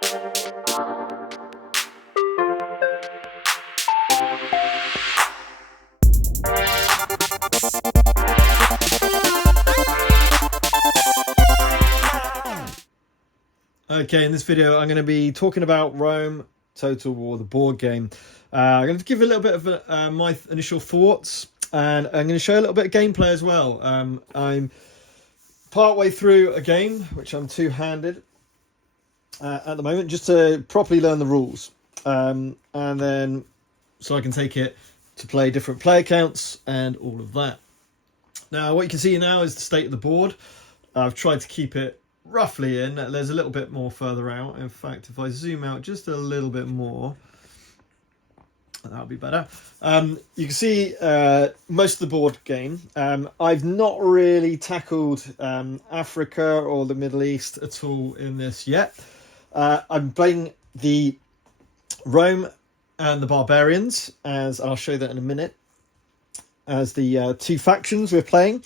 Okay, in this video I'm going to be talking about Rome Total War, the board game. I'm going to give you a little bit of my initial thoughts, and I'm going to show you a little bit of gameplay as well. I'm partway through a game, which I'm two-handed at the moment, just to properly learn the rules. And then, so I can take it to play different player counts and all of that. Now, what you can see now is the state of the board. I've tried to keep it roughly in. There's a little bit more further out. In fact, if I zoom out just a little bit more, that'll be better. You can see most of the board game. I've not really tackled Africa or the Middle East at all in this yet. I'm playing the Rome and the Barbarians, as I'll show that in a minute, as the two factions we're playing.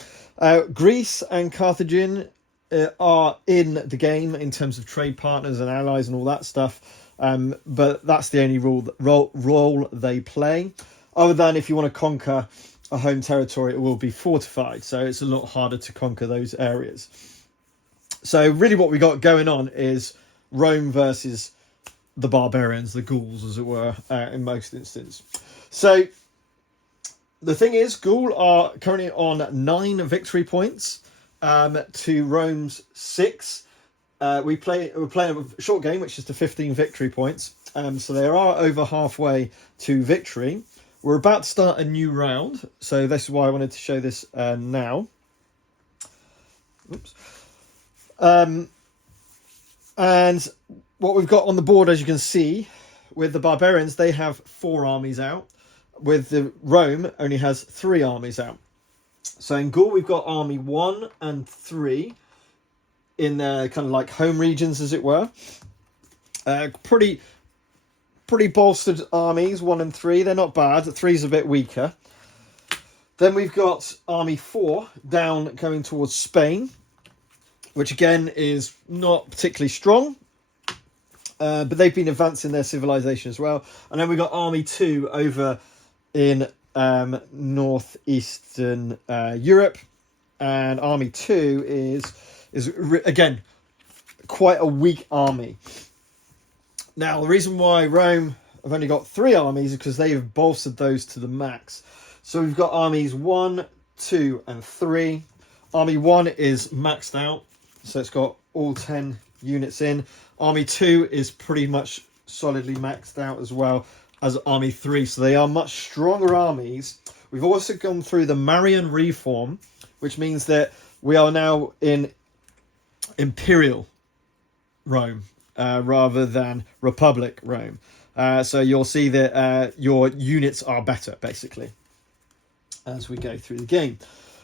Greece and Carthage are in the game in terms of trade partners and allies and all that stuff, but that's the only role they play. Other than if you want to conquer a home territory, it will be fortified, so it's a lot harder to conquer those areas. So really what we got going on is Rome versus the Barbarians, the Gauls as it were, in most instances. So the thing is, Gaul are currently on 9 victory points to Rome's 6. We're playing a short game, which is to 15 victory points. So they are over halfway to victory. We're about to start a new round, so this is why I wanted to show this now. Oops. And what we've got on the board, as you can see, with the Barbarians, they have 4 armies out. With the Rome, only has 3 armies out. So in Gaul, we've got army 1 and 3 in their kind of like home regions, as it were. Pretty bolstered armies, 1 and 3. They're not bad. 3's a bit weaker. Then we've got army 4 down going towards Spain, which again is not particularly strong. But they've been advancing their civilization as well. And then we've got army 2 over in northeastern Europe, and army 2 is again quite a weak army. Now the reason why Rome have only got 3 armies is because they have bolstered those to the max. So we've got armies 1, 2 and 3. Army 1 is maxed out, so it's got all 10 units in. Army 2 is pretty much solidly maxed out as well as army 3, so they are much stronger armies. We've also gone through the Marian reform, which means that we are now in imperial Rome rather than republic Rome. So you'll see that your units are better, basically, as we go through the game.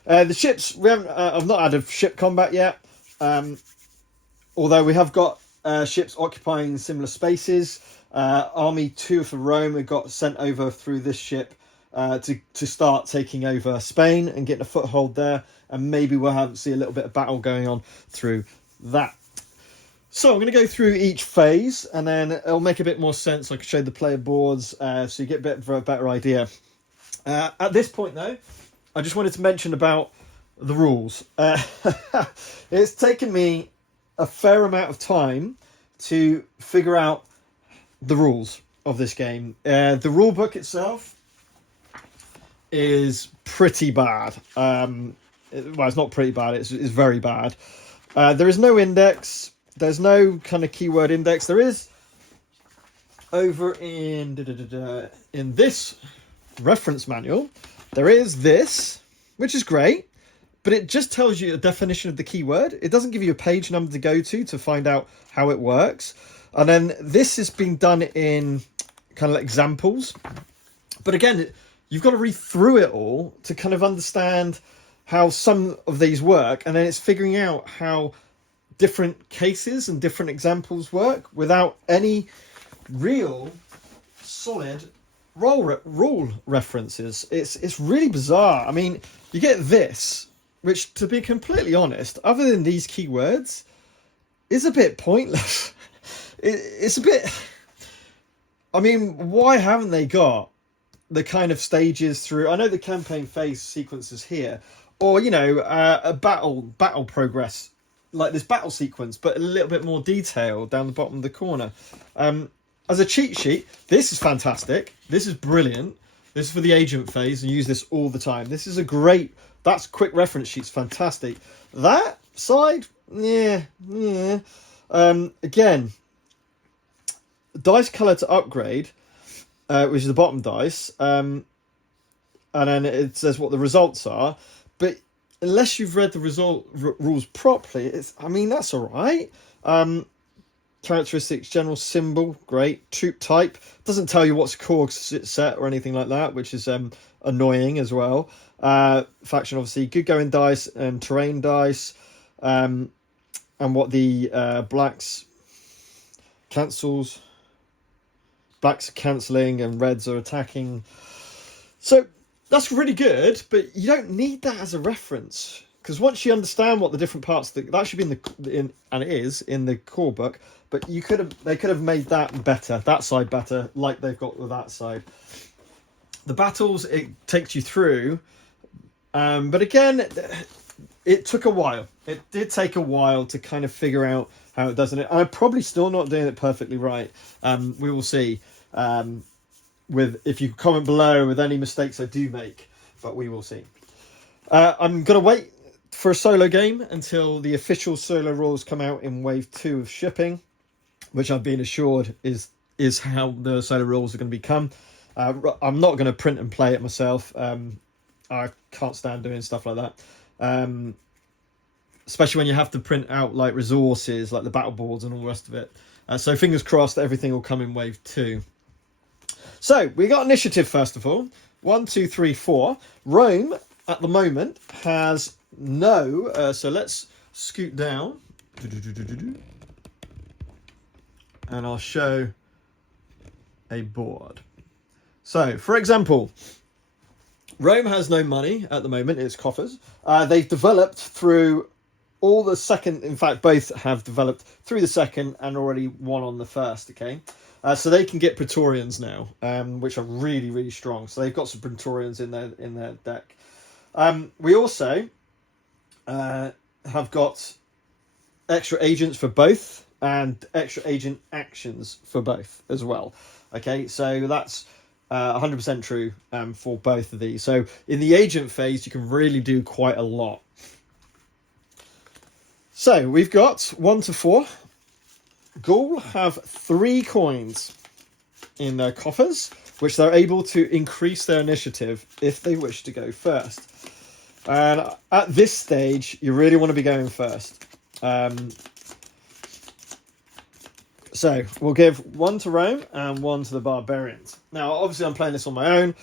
The ships, we haven't. I've not had a ship combat yet, although we have got ships occupying similar spaces. Army 2 for Rome got sent over through this ship to start taking over Spain and getting a foothold there, and maybe we'll see a little bit of battle going on through that. So I'm going to go through each phase, and then it'll make a bit more sense. I can show the player boards, so you get a bit of a better idea. At this point, though, I just wanted to mention about the rules. It's taken me a fair amount of time to figure out the rules of this game. The rule book itself is pretty bad. Well, it's not pretty bad, it's very bad. There is no index. There's no kind of keyword index. There is over in this reference manual. There is this, which is great, but it just tells you a definition of the keyword. It doesn't give you a page number to go to find out how it works. And then this has been done in kind of examples. But again, you've got to read through it all to kind of understand how some of these work. And then it's figuring out how different cases and different examples work without any real solid rule references. It's really bizarre. I mean, you get this, which, to be completely honest, other than these keywords, is a bit pointless. it's a bit. I mean, why haven't they got the kind of stages through? I know the campaign phase sequences here, or you know, a battle progress, like this battle sequence, but a little bit more detail down the bottom of the corner. As a cheat sheet, this is fantastic. This is brilliant. This is for the agent phase, and use this all the time. This is a great. That's quick reference sheets, fantastic. That side, yeah. Again, dice color to upgrade, which is the bottom dice, and then it says what the results are. But unless you've read the rules properly, I mean, that's all right. Characteristics, general symbol, great. Troop type doesn't tell you what's core set or anything like that, which is annoying as well. Faction, obviously, good going dice and terrain dice, and what the blacks cancels. Blacks are cancelling and reds are attacking. So that's really good, but you don't need that as a reference, because once you understand what the different parts that should be and it is in the core book, but they could have made that better, that side better, like they've got with that side. The battles, it takes you through, but again, it took a while. It did take a while to kind of figure out how it does it. I'm probably still not doing it perfectly right. We will see. If you comment below with any mistakes I do make, but we will see. I'm gonna wait for a solo game until the official solo rules come out in wave 2 of shipping, which I've been assured is how the solo rules are going to become. I'm not going to print and play it myself. I can't stand doing stuff like that. Especially when you have to print out like resources, like the battle boards and all the rest of it. So fingers crossed that everything will come in wave 2. So we got initiative first of all. 1, 2, 3, 4. Rome at the moment has no. So let's scoot down, and I'll show a board. So, for example, Rome has no money at the moment. It's coffers. They've developed through all the second. In fact, both have developed through the second and already one on the first. Okay. So they can get Praetorians now, which are really, really strong. So they've got some Praetorians in their deck. We also have got extra agents for both and extra agent actions for both as well. Okay, so that's 100% true for both of these. So in the agent phase, you can really do quite a lot. So we've got 1 to 4. Gaul have 3 coins in their coffers, which they're able to increase their initiative if they wish to go first. And at this stage, you really want to be going first. So we'll give 1 to Rome and 1 to the Barbarians. Now, obviously, I'm playing this on my own.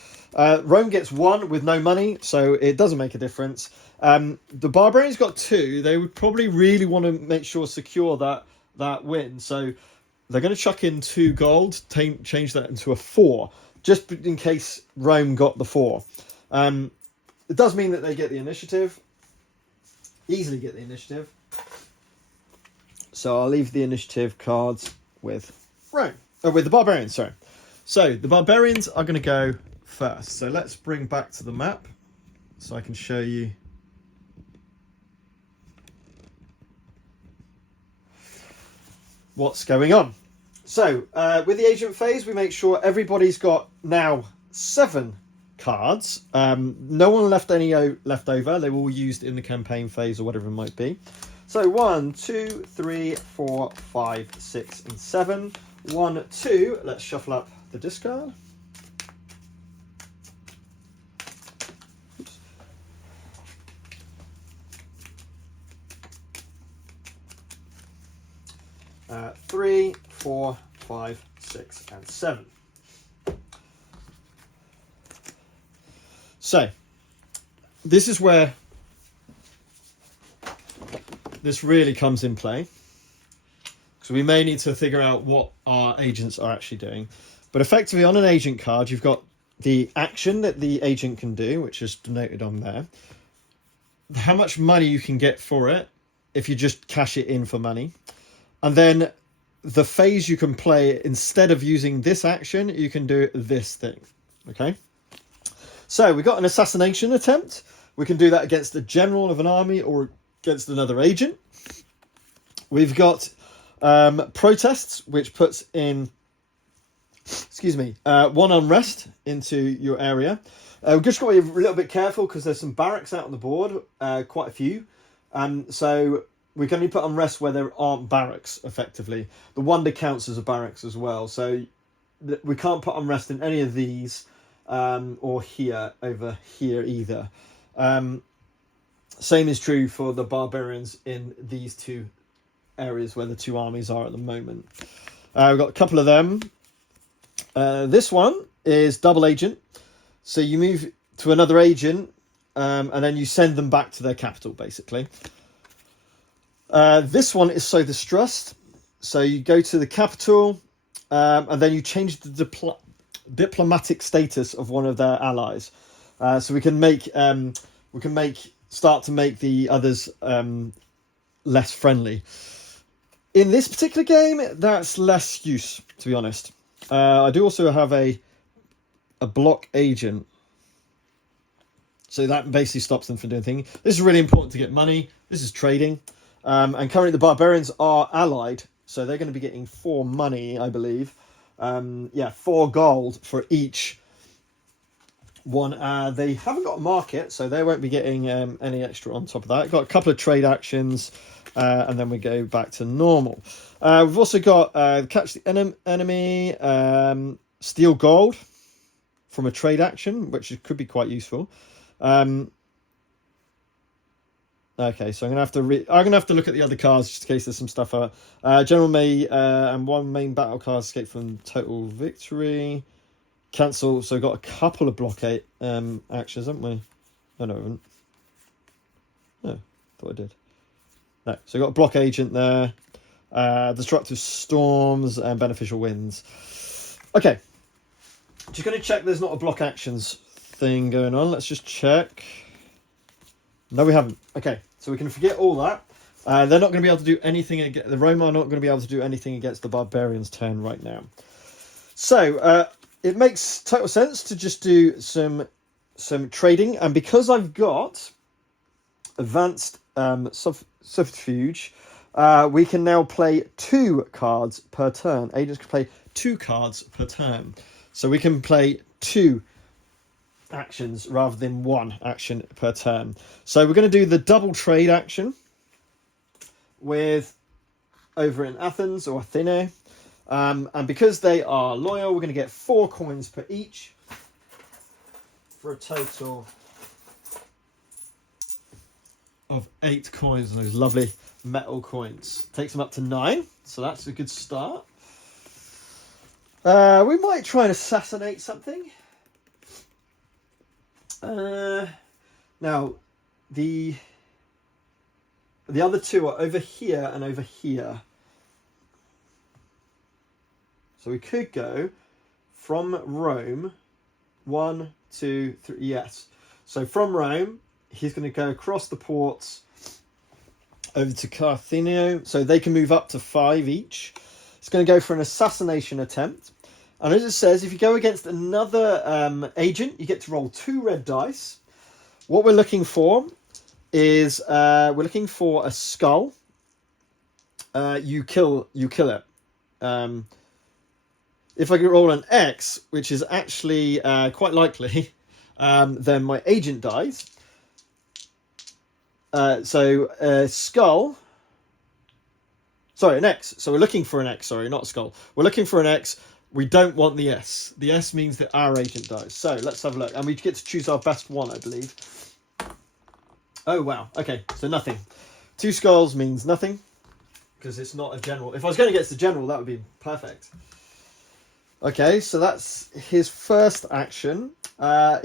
Rome gets 1 with no money, so it doesn't make a difference. The Barbarians got 2. They would probably really want to make sure secure that win. So they're going to chuck in 2 gold, change that into a 4, just in case Rome got the 4. It does mean that they get the initiative, easily get the initiative. So I'll leave the initiative cards with Rome, with the Barbarians, sorry. So the Barbarians are going to go first. So let's bring back to the map so I can show you. What's going on. So with the agent phase, we make sure everybody's got now 7 cards. No one left over. They were all used in the campaign phase or whatever it might be. So 1, 2, 3, 4, 5, 6, and 7. 1, 2. Let's shuffle up the discard. Oops. Uh, 3, 4, 5, 6, and 7. So this is where this really comes in play. So we may need to figure out what our agents are actually doing. But effectively on an agent card, you've got the action that the agent can do, which is denoted on there. How much money you can get for it if you just cash it in for money. And then the phase you can play, instead of using this action, you can do this thing. Okay. So we got an assassination attempt. We can do that against a general of an army or against another agent. We've got protests, which puts in, one unrest into your area. We've just got to be a little bit careful because there's some barracks out on the board, quite a few. So we can only put unrest where there aren't barracks, effectively. The wonder counts as a barracks as well. So we can't put unrest in any of these, or here, over here either. Same is true for the barbarians in these two areas where the two armies are at the moment. We've got a couple of them. This one is double agent. So you move to another agent, and then you send them back to their capital, basically. This one is so distrust. So you go to the capital, and then you change the diplomatic status of one of their allies. So we can start to make the others less friendly. In this particular game, that's less use, to be honest. I do also have a block agent. So that basically stops them from doing things. This is really important to get money. This is trading. And currently the barbarians are allied. So they're going to be getting 4 money, I believe. 4 gold for each one. They haven't got a market, so they won't be getting any extra on top of that. Got a couple of trade actions. And then we go back to normal. We've also got catch the enemy, steal gold from a trade action, which could be quite useful. Okay, so I'm gonna have to look at the other cards just in case there's some stuff. General may and 1 main battle card escape from total victory. Cancel. So we've got a couple of blockade actions, haven't we? Oh, no, I haven't. No, thought I did. No, so we've got a block agent there. Destructive storms and beneficial winds. Okay. Just going to check there's not a block actions thing going on. Let's just check. No, we haven't. Okay, so we can forget all that. They're not going to be able to do anything. The Roma are not going to be able to do anything against the Barbarians' turn right now. So it makes total sense to just do some trading. And because I've got advanced subterfuge, we can now play 2 cards per turn. Agents can play 2 cards per turn. So we can play 2 actions rather than 1 action per turn. So we're going to do the double trade action with over in Athens or Athene. And because they are loyal, we're going to get 4 coins per each for a total of 8 coins. Those lovely metal coins. Takes them up to 9, so that's a good start. We might try and assassinate something. Now, the other 2 are over here and over here. So we could go from Rome, 1, 2, 3, yes. So from Rome, he's going to go across the ports over to Carthenio, so they can move up to 5 each. It's going to go for an assassination attempt. And as it says, if you go against another agent, you get to roll 2 red dice. What we're looking for is we're looking for a skull. You kill it. If I could roll an X, which is actually quite likely, then my agent dies. So skull. Sorry, an X. So we're looking for an X. Sorry, not a skull. We're looking for an X. We don't want the S. The S means that our agent dies. So let's have a look. And we get to choose our best one, I believe. Oh, wow. Okay, so nothing. 2 skulls means nothing. Because it's not a general. If I was going against the general, that would be perfect. Okay, so that's his first action.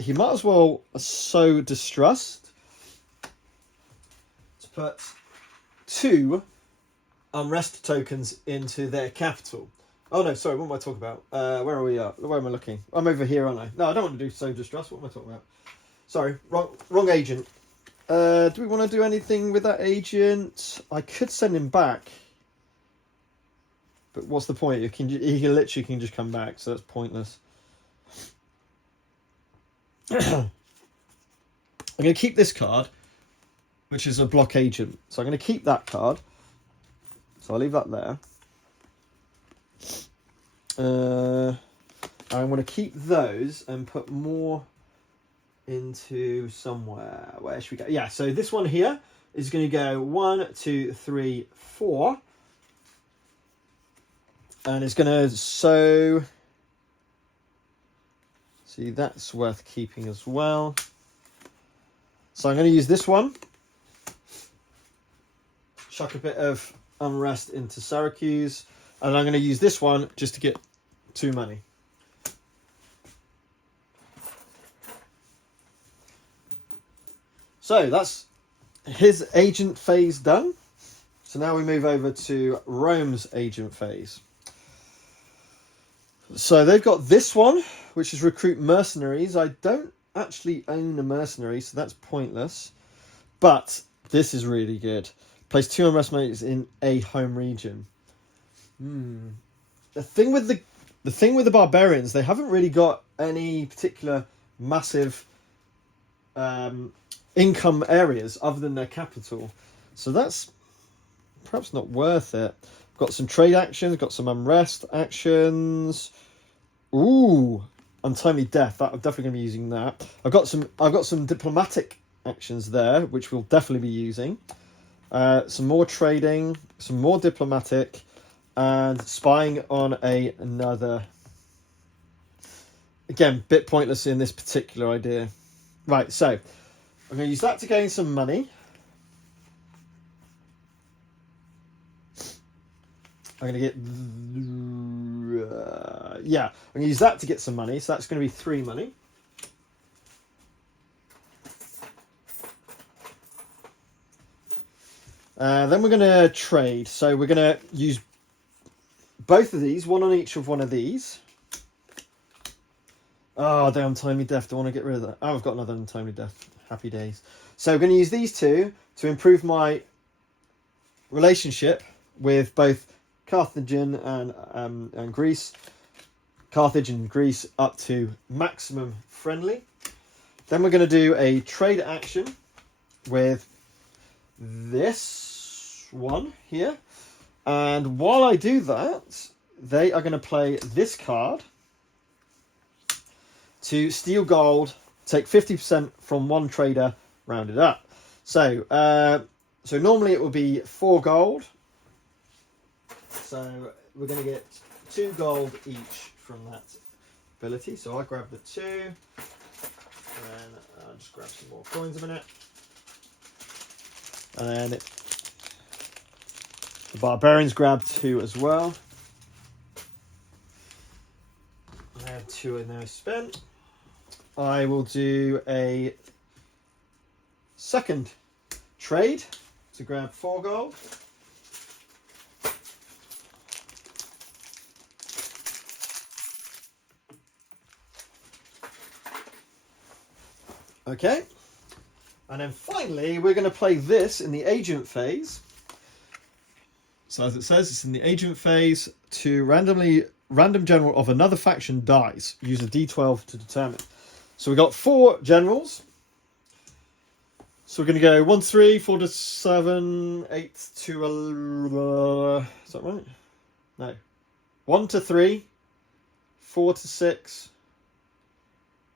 He might as well sow distrust. To put 2 unrest tokens into their capital. Oh no, sorry, what am I talking about? Where are we at? Where am I looking? I'm over here, aren't I? No, I don't want to do sow distrust. What am I talking about? Sorry, wrong agent. Do we want to do anything with that agent? I could send him back. But what's the point? He literally can just come back, so that's pointless. I'm going to keep this card, which is a block agent. So I'm going to keep that card. So I'll leave that there. I'm going to keep those and put more into somewhere. Where should we go? Yeah, so this one here is going to go 1, 2, 3, 4. And it's going to so... See, that's worth keeping as well. So I'm going to use this one. Chuck a bit of unrest into Syracuse. And I'm going to use this one just to get 2 money. So that's his agent phase done. So now we move over to Rome's agent phase. So they've got this one, which is recruit mercenaries. I don't actually own a mercenary, so that's pointless. But this is really good. Place 2 mercenaries in a home region. The thing with the barbarians, they haven't really got any particular massive income areas other than their capital, so that's perhaps not worth it. Got some trade actions, got some unrest actions. Ooh, untimely death. I'm definitely going to be using that. I've got some diplomatic actions there, which we'll definitely be using. Some more trading, some more diplomatic, and spying on another. Again, bit pointless in this particular idea. Right, so I'm going to use that to gain some money. I'm going to get... yeah, I'm going to use that to get some money. So that's going to be 3 money. Then we're going to trade. So we're going to use both of these, one on each of one of these. Oh, the untimely death. Do I want to get rid of that? Oh, I've got another untimely death. Happy days. So we're going to use these two to improve my relationship with both Carthage and Greece. Carthage and Greece up to maximum friendly. Then we're going to do a trade action with this one here. And while I do that, they are going to play this card to steal gold, take 50% from one trader, rounded up. So, so normally it will be 4 gold. So we're going to get 2 gold each from that ability. So I grab the 2, and I'll just grab some more coins a minute. And then the barbarians grab 2 as well. I have 2 in there spent. I will do a second trade to grab 4 gold. Okay. And then finally, we're going to play this in the agent phase. So as it says, it's in the agent phase to random general of another faction dies. Use a d12 to determine. So we got 4 generals. So we're going to go 1 to 3, 4 to 7, 8 to... is that right? No. 1 to 3, 4 to 6,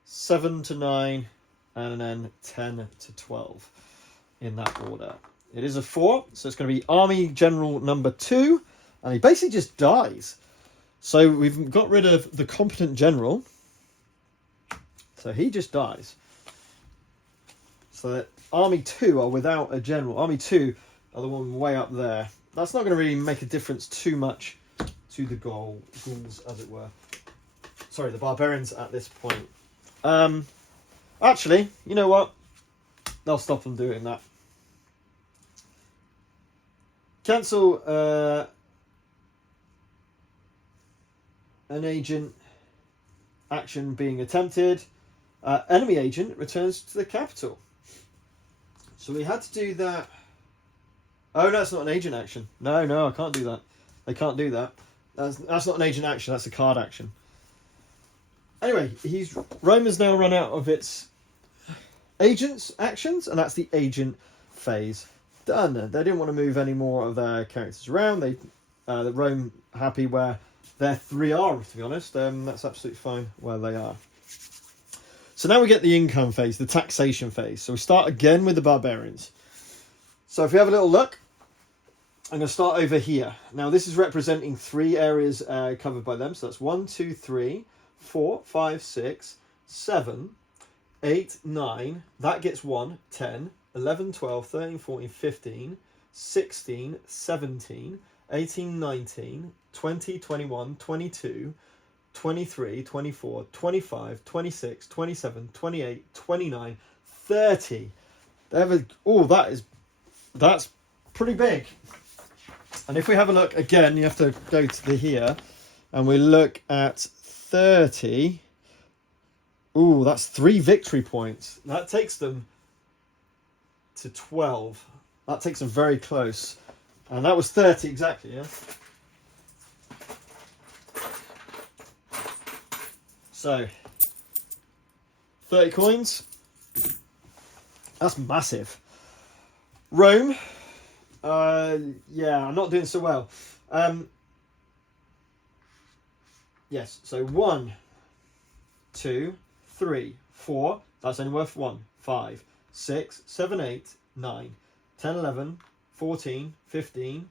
7 to 9, and then 10 to 12 in that order. It is a 4, so it's going to be Army General number 2, and he basically just dies. So we've got rid of the competent general, so he just dies. So that Army 2 are without a general. Army 2 are the one way up there. That's not going to really make a difference too much to the Gauls, as it were. Sorry, the barbarians at this point. Actually, you know what? They'll stop them doing that. Cancel an agent action being attempted. Enemy agent returns to the capital. So we had to do that. Oh, no, it's not an agent action. No, I can't do that. They can't do that. That's not an agent action, that's a card action. Anyway, Rome has now run out of its agents actions, and that's the agent phase done. They didn't want to move any more of their characters around. The Rome happy where their 3 are, to be honest. That's absolutely fine where they are. So now we get the income phase, the taxation phase. So we start again with the barbarians. So if we have a little look, I'm going to start over here. Now this is representing 3 areas covered by them. So that's 1, 2, 3, 4, 5, 6, 7, 8, 9. That gets 1, 10, 11, 12, 13, 14, 15, 16, 17, 18, 19, 20, 21, 22, 23, 24, 25, 26, 27, 28, 29, 30. That's pretty big. And if we have a look again, you have to go to the here, and we look at 30. Ooh, that's 3 victory points. That takes them to 12. That takes them very close. And that was 30 exactly, yeah? So, 30 coins. That's massive. Rome. Yeah, I'm not doing so well. Yes, so 1, 2, 3, 4. That's only worth 1. 5, 6, 7, 8, 9, 10, 11, 14, 15,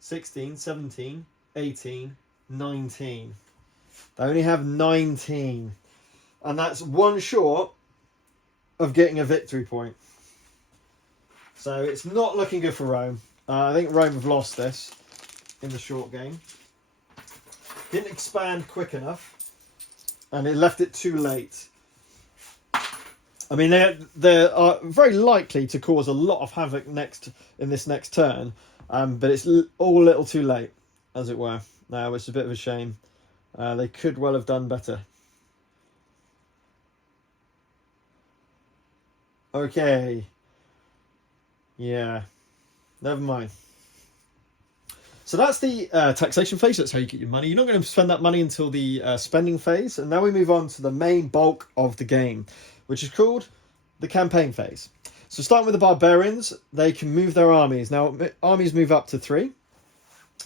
16, 17, 18, 19. They only have 19. And that's 1 short of getting a victory point. So it's not looking good for Rome. I think Rome have lost this in the short game. Didn't expand quick enough. And it left it too late. I mean, they are very likely to cause a lot of havoc in this next turn. But it's all a little too late, as it were. Now, it's a bit of a shame. They could well have done better. Okay. Yeah. Never mind. So that's the taxation phase. That's how you get your money. You're not going to spend that money until the spending phase. And now we move on to the main bulk of the game, which is called the campaign phase. So starting with the barbarians, they can move their armies. Now, armies move up to 3.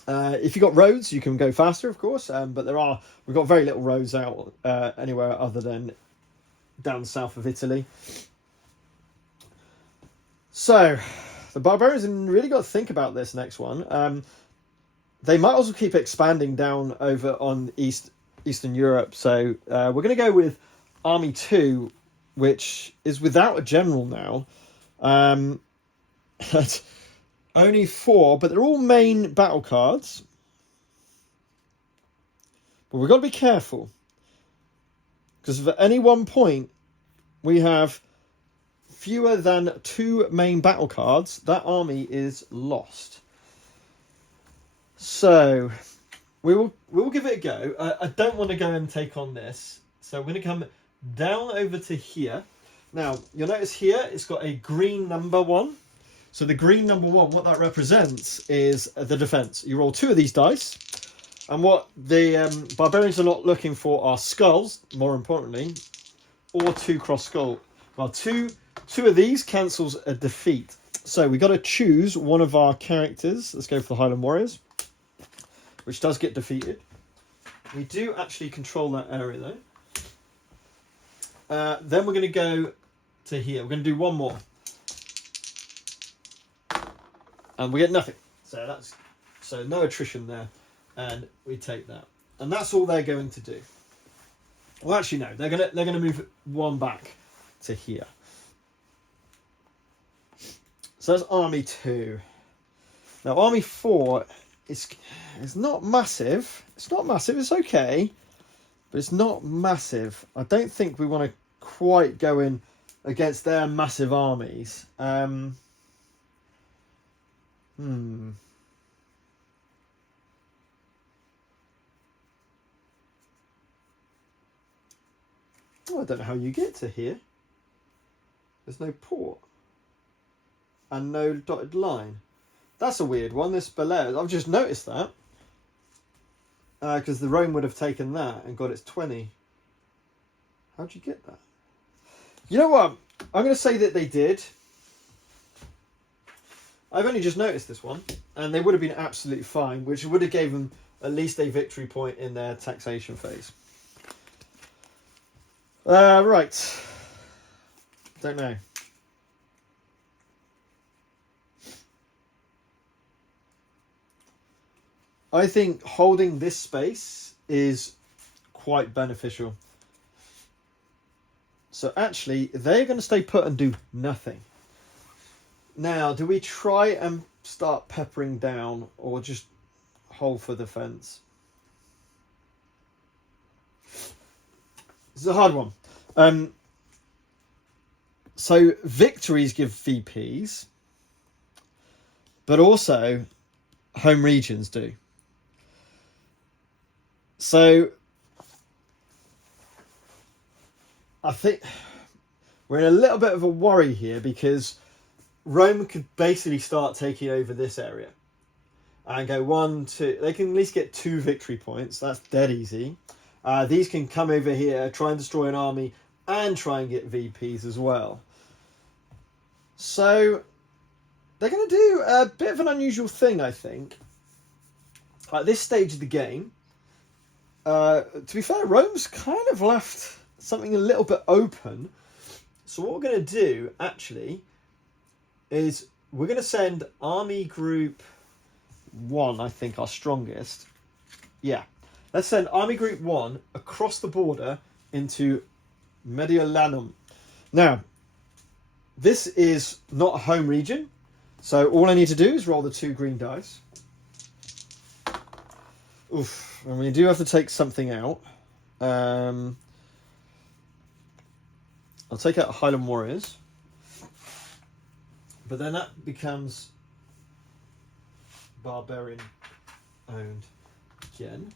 If you've got roads, you can go faster, of course. But we've got very little roads out anywhere other than down south of Italy. So, the barbarians really got to think about this next one. They might also keep expanding down over on Eastern Europe. So, we're going to go with Army 2, which is without a general now. That's only 4, but they're all main battle cards. But we've got to be careful. Because at any one point, we have fewer than 2 main battle cards, that army is lost. So we will give it a go. I don't want to go and take on this, so we're going to come down over to here. Now you'll notice here it's got a green number 1. So the green number 1, what that represents is the defense. You roll 2 of these dice, and what the barbarians are not looking for are skulls, more importantly, or 2 cross skull. Well, two of these cancels a defeat. So we got to choose one of our characters. Let's go for the Highland Warriors, which does get defeated. We do actually control that area though. Then we're going to go to here. We're going to do one more, and we get nothing. So no attrition there, and we take that, and that's all they're going to do. Well, actually no, they're gonna move 1 back to here. So that's Army 2. Now Army 4 is not massive. It's not massive. It's okay, but it's not massive. I don't think we want to quite go in against their massive armies. Oh, I don't know how you get to here. There's no port. And no dotted line. That's a weird one, this Belair. I've just noticed that. Because the Rome would have taken that and got its 20. How'd you get that? You know what? I'm going to say that they did. I've only just noticed this one, and they would have been absolutely fine, which would have gave them at least a victory point in their taxation phase. Right. Don't know. I think holding this space is quite beneficial. So actually, they're going to stay put and do nothing. Now, do we try and start peppering down or just hold for defense? This is a hard one. So victories give VPs, but also home regions do. So I think we're in a little bit of a worry here because Rome could basically start taking over this area and go 1, 2. They can at least get 2 victory points. That's dead easy. These can come over here, try and destroy an army, and try and get VPs as well. So they're going to do a bit of an unusual thing, I think. At this stage of the game, to be fair, Rome's kind of left something a little bit open. So what we're going to do, actually, is we're going to send Army Group 1, I think, our strongest. Yeah. Let's send Army Group 1 across the border into Mediolanum. Now, this is not a home region, so all I need to do is roll the 2 green dice. Oof, and we do have to take something out. I'll take out Highland Warriors. But then that becomes Barbarian owned again.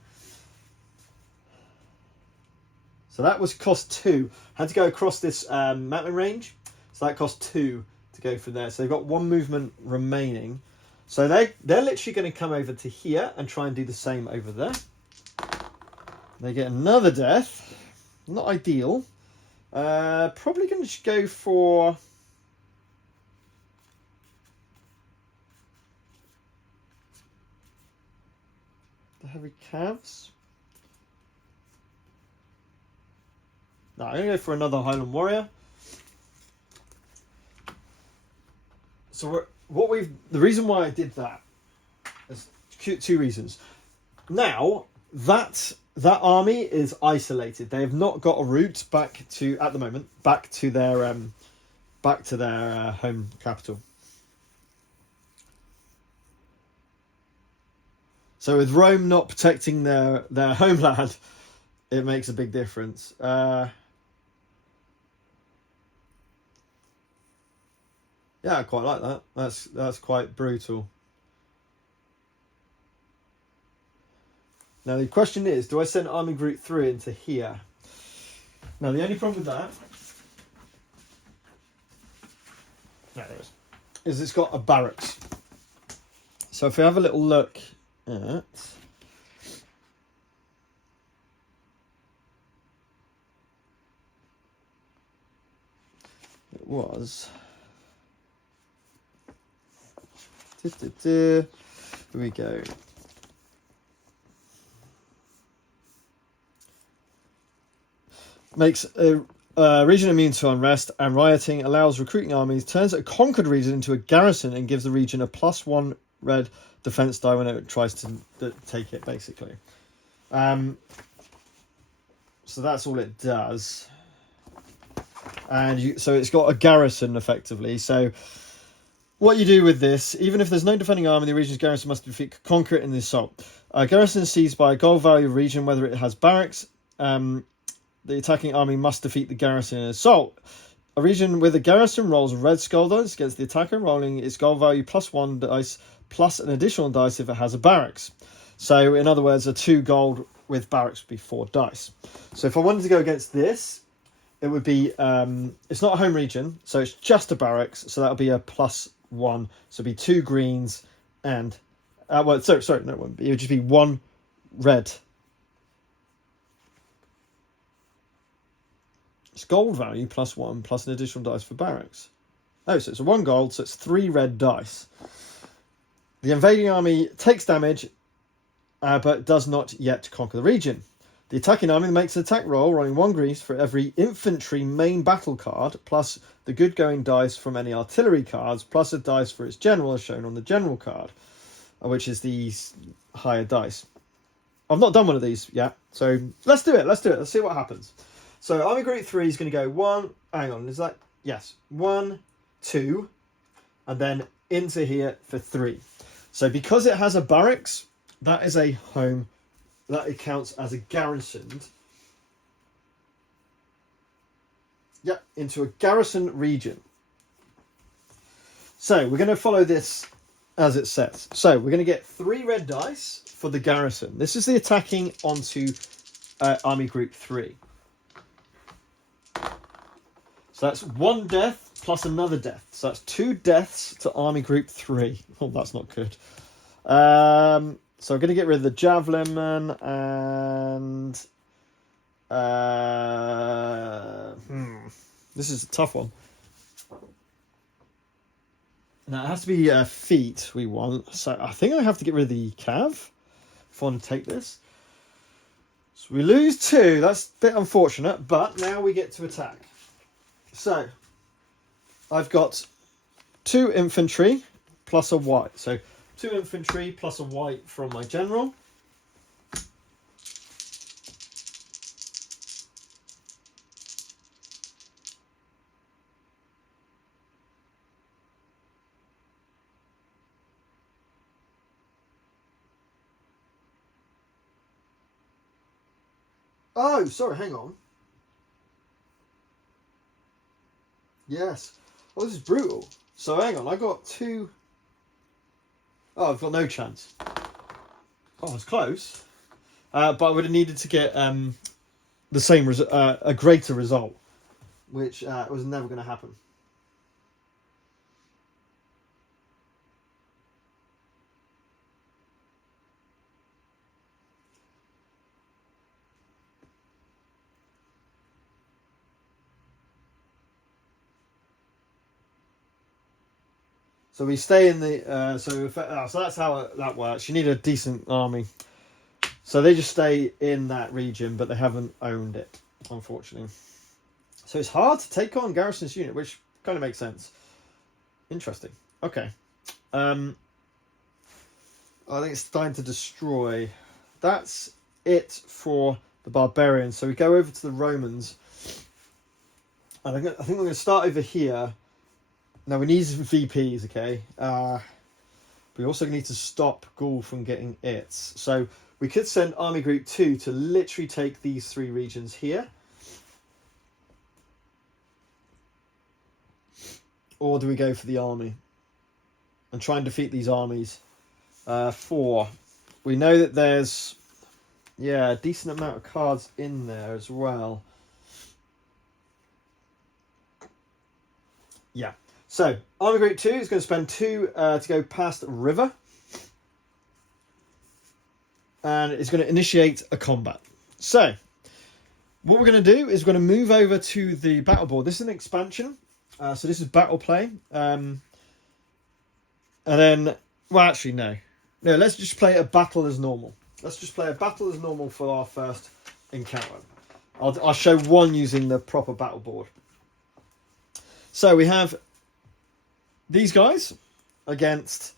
So that was cost 2. Had to go across this mountain range. So that cost 2 to go from there. So they've got 1 movement remaining. So they're literally going to come over to here and try and do the same over there. They get another death. Not ideal. Probably going to go for... the heavy calves. No, I'm going to go for another Highland Warrior. So the reason why I did that is 2 reasons. Now that army is isolated. They have not got a route back to, at the moment, back to their home capital. So with Rome not protecting their homeland, it makes a big difference. Yeah, I quite like that. That's quite brutal. Now the question is, do I send Army Group 3 into here? Now the only problem with that, no, there is it's got a barracks. So if we have a little look at it was here we go. Makes a region immune to unrest and rioting, allows recruiting armies, turns a conquered region into a garrison and gives the region a +1 red defense die when it tries to take it, basically. So that's all it does. And so it's got a garrison, effectively. So what you do with this, even if there's no defending army, the region's garrison must defeat, conquer it in the assault. A garrison is seized by a gold value region, whether it has barracks. The attacking army must defeat the garrison in assault. A region with a garrison rolls red skull dice against the attacker, rolling its gold value +1 dice, plus an additional dice if it has a barracks. So, in other words, a 2 gold with barracks would be 4 dice. So if I wanted to go against this, it would be, it's not a home region, so it's just a barracks, so that would be a +1. So it'd be 2 greens and, sorry, no, it wouldn't be. It would just be 1 red It's gold value +1 plus an additional dice for barracks. Oh, so it's 1 gold, so it's 3 red dice. The invading army takes damage, but does not yet conquer the region. The attacking army makes an attack roll, rolling 1 grease for every infantry main battle card, plus the good going dice from any artillery cards, plus a dice for its general, as shown on the general card, which is these higher dice. I've not done one of these yet, so let's do it. Let's see what happens. So Army Group 3 is going to go 1, hang on, is that, yes, 1, 2, and then into here for 3. So because it has a barracks, that is a home, that it counts as a garrisoned. Yep, into a garrison region. So we're going to follow this as it says. So we're going to get 3 red dice for the garrison. This is the attacking onto Army Group 3. So that's 1 death plus another death. So that's 2 deaths to Army Group 3. Oh, that's not good. So I'm going to get rid of the Javelin Man and... This is a tough one. Now, it has to be feet we want. So I think I have to get rid of the Cav if I want to take this. So we lose 2. That's a bit unfortunate, but now we get to attack. So I've got 2 infantry plus a white. So 2 infantry plus a white from my general. Oh, sorry, hang on. Yes. Oh, this is brutal. So hang on, I got 2... Oh, I've got no chance. Oh, it's close. But I would have needed to get the same a greater result, which was never going to happen. So we stay in the... so that's how that works. You need a decent army. So they just stay in that region, but they haven't owned it, unfortunately. So it's hard to take on Garrison's unit, which kind of makes sense. Interesting. Okay. I think it's time to destroy. That's it for the Barbarians. So we go over to the Romans. And I think we're going to start over here. Now we need some VPs, okay? We also need to stop Gaul from getting its. So we could send Army Group 2 to literally take these 3 regions here. Or do we go for the army and try and defeat these armies? 4. We know that there's, a decent amount of cards in there as well. Yeah. So, Army Group 2 is going to spend 2 to go past the river. And it's going to initiate a combat. So, what we're going to do is we're going to move over to the battle board. This is an expansion. So this is battle play. And then, well, actually, no. No, let's just play a battle as normal. Let's just play a battle as normal for our first encounter. I'll show one using the proper battle board. So we have these guys against,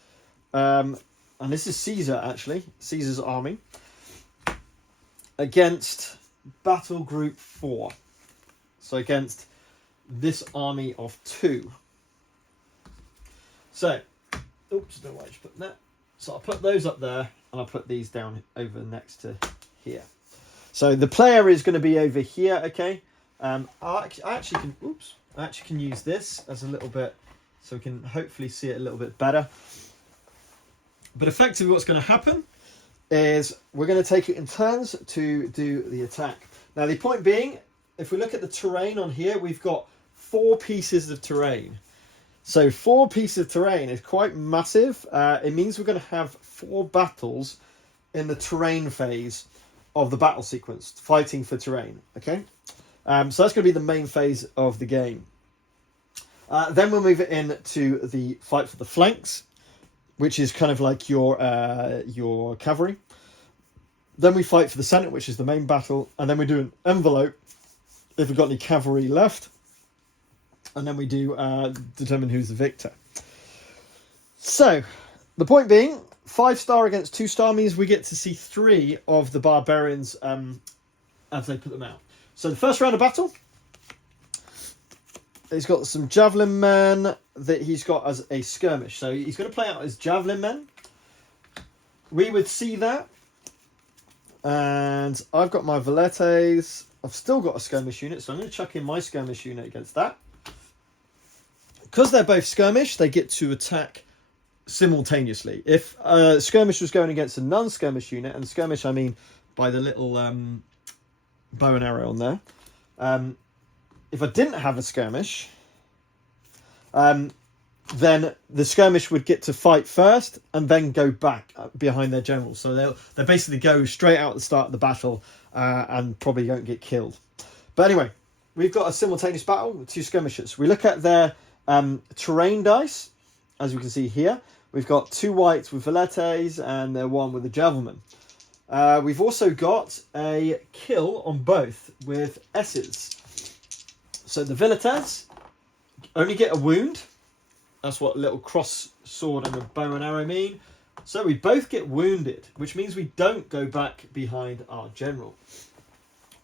and this is Caesar actually, Caesar's army, against Battle Group 4. So against this army of 2. So, oops, don't know why I just put that. So I'll put those up there, and I'll put these down over next to here. So the player is going to be over here, okay? I actually can use this as a little bit, so we can hopefully see it a little bit better. But effectively what's going to happen is we're going to take it in turns to do the attack. Now the point being, if we look at the terrain on here, we've got 4 pieces of terrain. So 4 pieces of terrain is quite massive. It means we're going to have 4 battles in the terrain phase of the battle sequence, fighting for terrain, okay? So that's going to be the main phase of the game. Then we'll move it into the fight for the flanks, which is kind of like your cavalry. Then we fight for the centre, which is the main battle, and then we do an envelope if we've got any cavalry left, and then we do determine who's the victor. So, the point being, 5-star against 2-star means we get to see 3 of the barbarians as they put them out. So the first round of battle, he's got some javelin men that he's got as a skirmish. So he's going to play out as javelin men. We would see that. And I've got my veletes. I've still got a skirmish unit, so I'm going to chuck in my skirmish unit against that. Because they're both skirmish, they get to attack simultaneously. If skirmish was going against a non-skirmish unit, and skirmish I mean by the little bow and arrow on there. If I didn't have a skirmish, then the skirmish would get to fight first and then go back behind their general. So they'll basically go straight out at the start of the battle and probably don't get killed. But anyway, we've got a simultaneous battle with 2 skirmishers. We look at their terrain dice, as we can see here. We've got 2 whites with veletes and 1 with a javelin. We've also got a kill on both with S's. So the veletes only get a wound. That's what a little cross sword and a bow and arrow mean. So we both get wounded, which means we don't go back behind our general.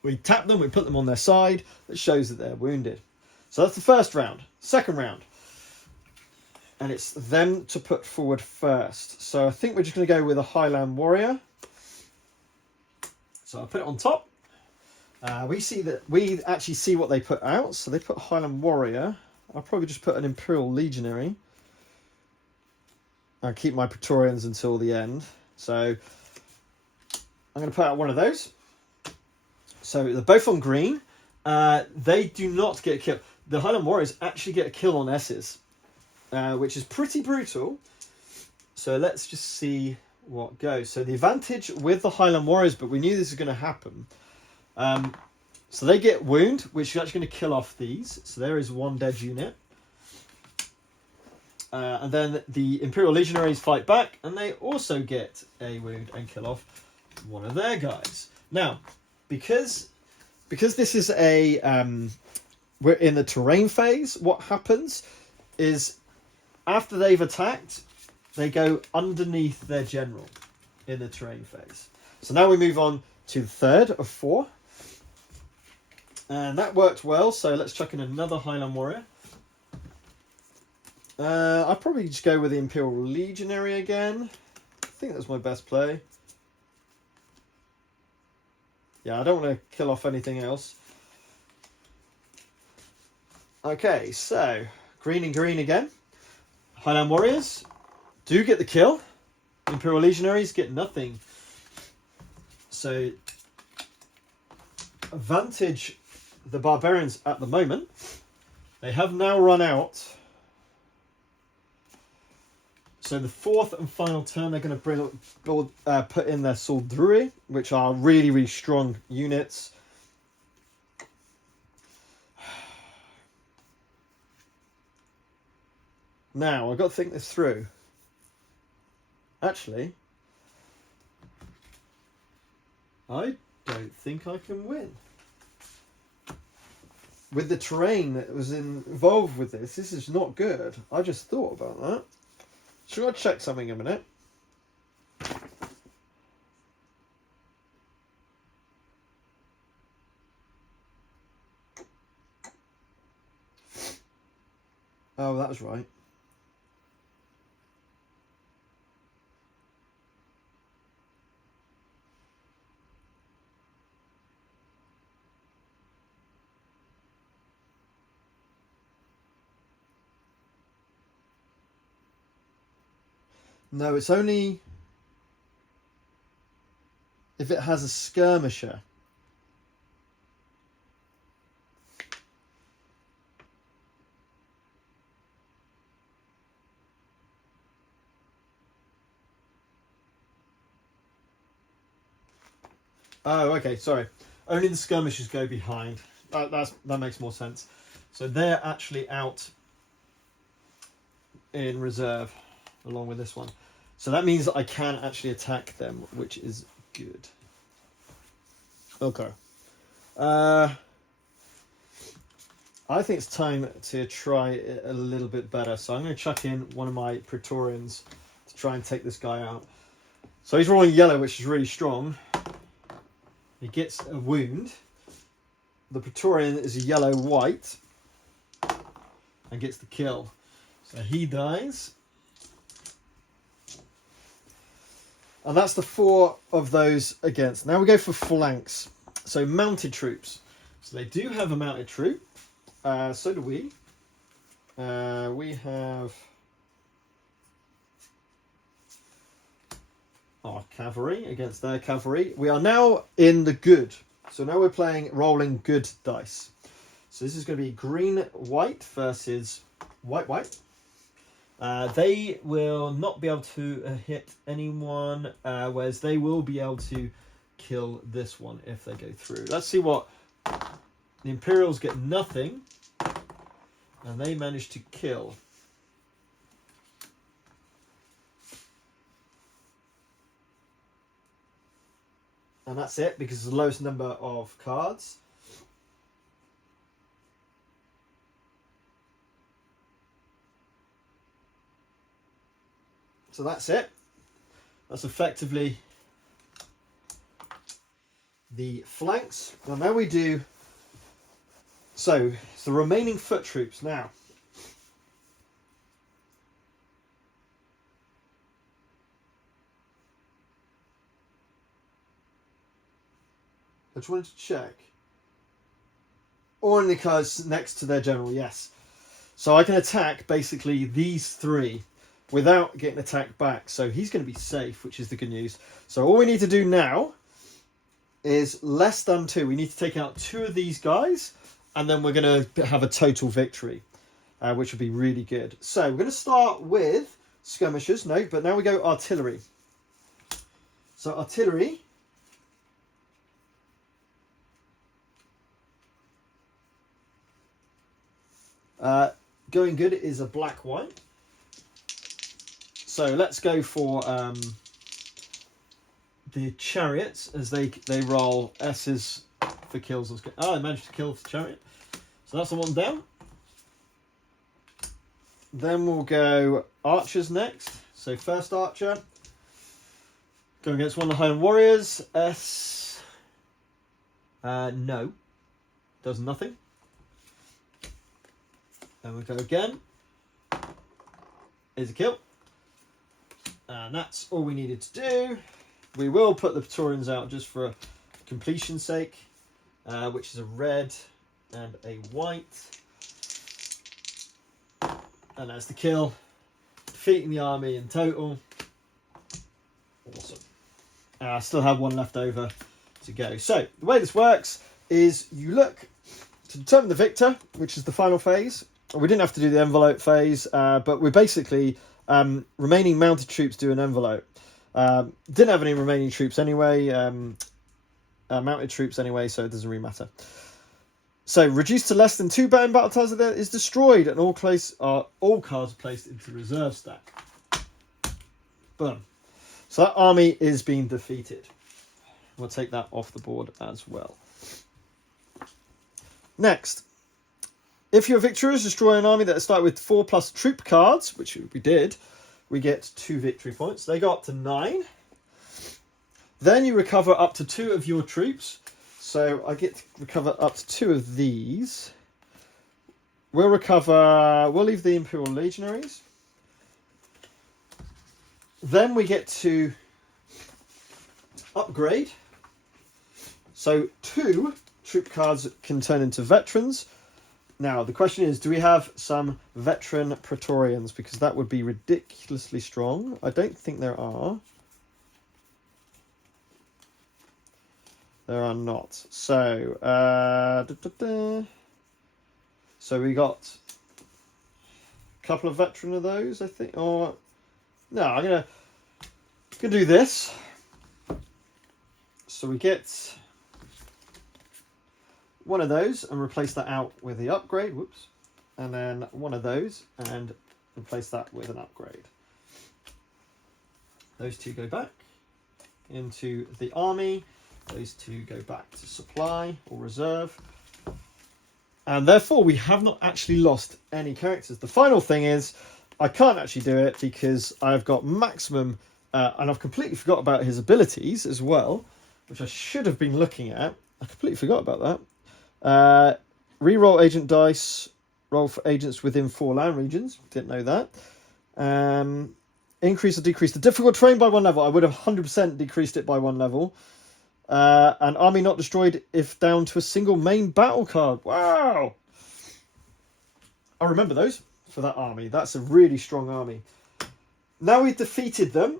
We tap them, we put them on their side. That shows that they're wounded. So that's the first round. Second round. And it's them to put forward first. So I think we're just going to go with a Highland warrior. So I'll put it on top. We actually see what they put out. So they put Highland warrior. I'll probably just put an Imperial Legionary. I'll keep my Praetorians until the end. So I'm going to put out one of those. So they're both on green. They do not get a kill. The Highland Warriors actually get a kill on S's, which is pretty brutal. So let's just see what goes. So the advantage with the Highland Warriors, but we knew this was going to happen. So they get wound, which is actually going to kill off these. So there is 1 dead unit. And then the Imperial Legionaries fight back, and they also get a wound and kill off one of their guys. Now, because this is we're in the terrain phase, what happens is after they've attacked, they go underneath their general in the terrain phase. So now we move on to the third of 4. And that worked well, so let's chuck in another Highland Warrior. I'll probably just go with the Imperial Legionary again. I think that's my best play. Yeah, I don't want to kill off anything else. Okay, so green and green again. Highland Warriors do get the kill. Imperial Legionaries get nothing. So advantage the Barbarians at the moment. They have now run out. So the 4th and final turn, they're going to put in their Soldrui, which are really, really strong units. Now, I've got to think this through. Actually, I don't think I can win. With the terrain that was involved with this is not good. I just thought about that. Should I check something a minute? Oh, that was right. No, it's only if it has a skirmisher. Oh, okay, sorry. Only the skirmishers go behind. that makes more sense. So they're actually out in reserve along with this one. So that means that I can actually attack them, which is good. Okay. I think it's time to try it a little bit better. So I'm going to chuck in one of my Praetorians to try and take this guy out. So he's rolling yellow, which is really strong. He gets a wound. The Praetorian is a yellow-white and gets the kill. So he dies. And that's the 4 of those against. Now we go for flanks. So mounted troops. So they do have a mounted troop. So do we. We have our cavalry against their cavalry. We are now in the good. So now we're playing rolling good dice. So this is going to be green-white versus white-white. They will not be able to hit anyone, whereas they will be able to kill this one if they go through. Let's see what... The Imperials get nothing, and they manage to kill. And that's it, because it's the lowest number of cards. So that's it. That's effectively the flanks. Well, now we do... So, it's the remaining foot troops now. I just wanted to check. Or in the cards next to their general, yes. So I can attack basically these 3 without getting attacked back. So he's going to be safe, which is the good news. So all we need to do now is less than 2. We need to take out 2 of these guys, and then we're going to have a total victory, which would be really good. So we're going to start with skirmishers. No, but now we go artillery. So artillery... going good is a black-white. So let's go for the chariots as they roll S's for kills. Oh, I managed to kill the chariot. So that's the one down. Then we'll go archers next. So first archer. Going against one of the Highland warriors. S. No. Does nothing. Then we go again. Is a kill. And that's all we needed to do. We will put the Praetorians out just for completion's sake, which is a red and a white. And that's the kill. Defeating the army in total. Awesome. I still have one left over to go. So the way this works is you look to determine the victor, which is the final phase. We didn't have to do the envelope phase, but we're basically remaining mounted troops do an envelope. Didn't have any remaining troops anyway, mounted troops anyway, so it doesn't really matter. So reduced to less than 2 battle tiles is destroyed, and all cards are placed into the reserve stack. Boom. So that army is being defeated. We'll take that off the board as well. Next. If you're victorious, destroy an army that started with 4+ troop cards, which we did, we get 2 victory points. They go up to 9. Then you recover up to 2 of your troops. So I get to recover up to 2 of these. We'll leave the Imperial Legionaries. Then we get to upgrade. So 2 troop cards can turn into veterans. Now, the question is, do we have some veteran Praetorians? Because that would be ridiculously strong. I don't think there are. There are not. So, so we got a couple of veteran of those, I think. Or no, I'm gonna do this. So we one of those and replace that out with the upgrade. Whoops. And then one of those and replace that with an upgrade. Those two go back into the army. Those two go back to supply or reserve. And therefore, we have not actually lost any characters. The final thing is, I can't actually do it because I've got maximum, and I've completely forgot about his abilities as well, which I should have been looking at. I completely forgot about that. Reroll agent dice, roll for agents within 4 land regions. Didn't know that. Increase or decrease the difficult terrain by 1 level. I would have 100% decreased it by 1 level. An army not destroyed if down to a single main battle card. Wow! I remember those for that army. That's a really strong army. Now we've defeated them,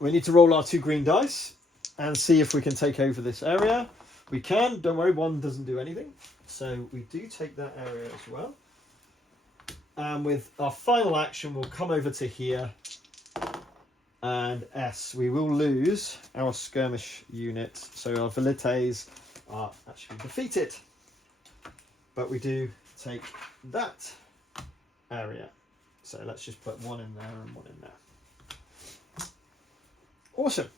we need to roll our 2 green dice and see if we can take over this area. We can. Don't worry, 1 doesn't do anything. So we do take that area as well. And with our final action, we'll come over to here. And S, we will lose our skirmish unit. So our velites are actually defeated. But we do take that area. So let's just put 1 in there and 1 in there. Awesome.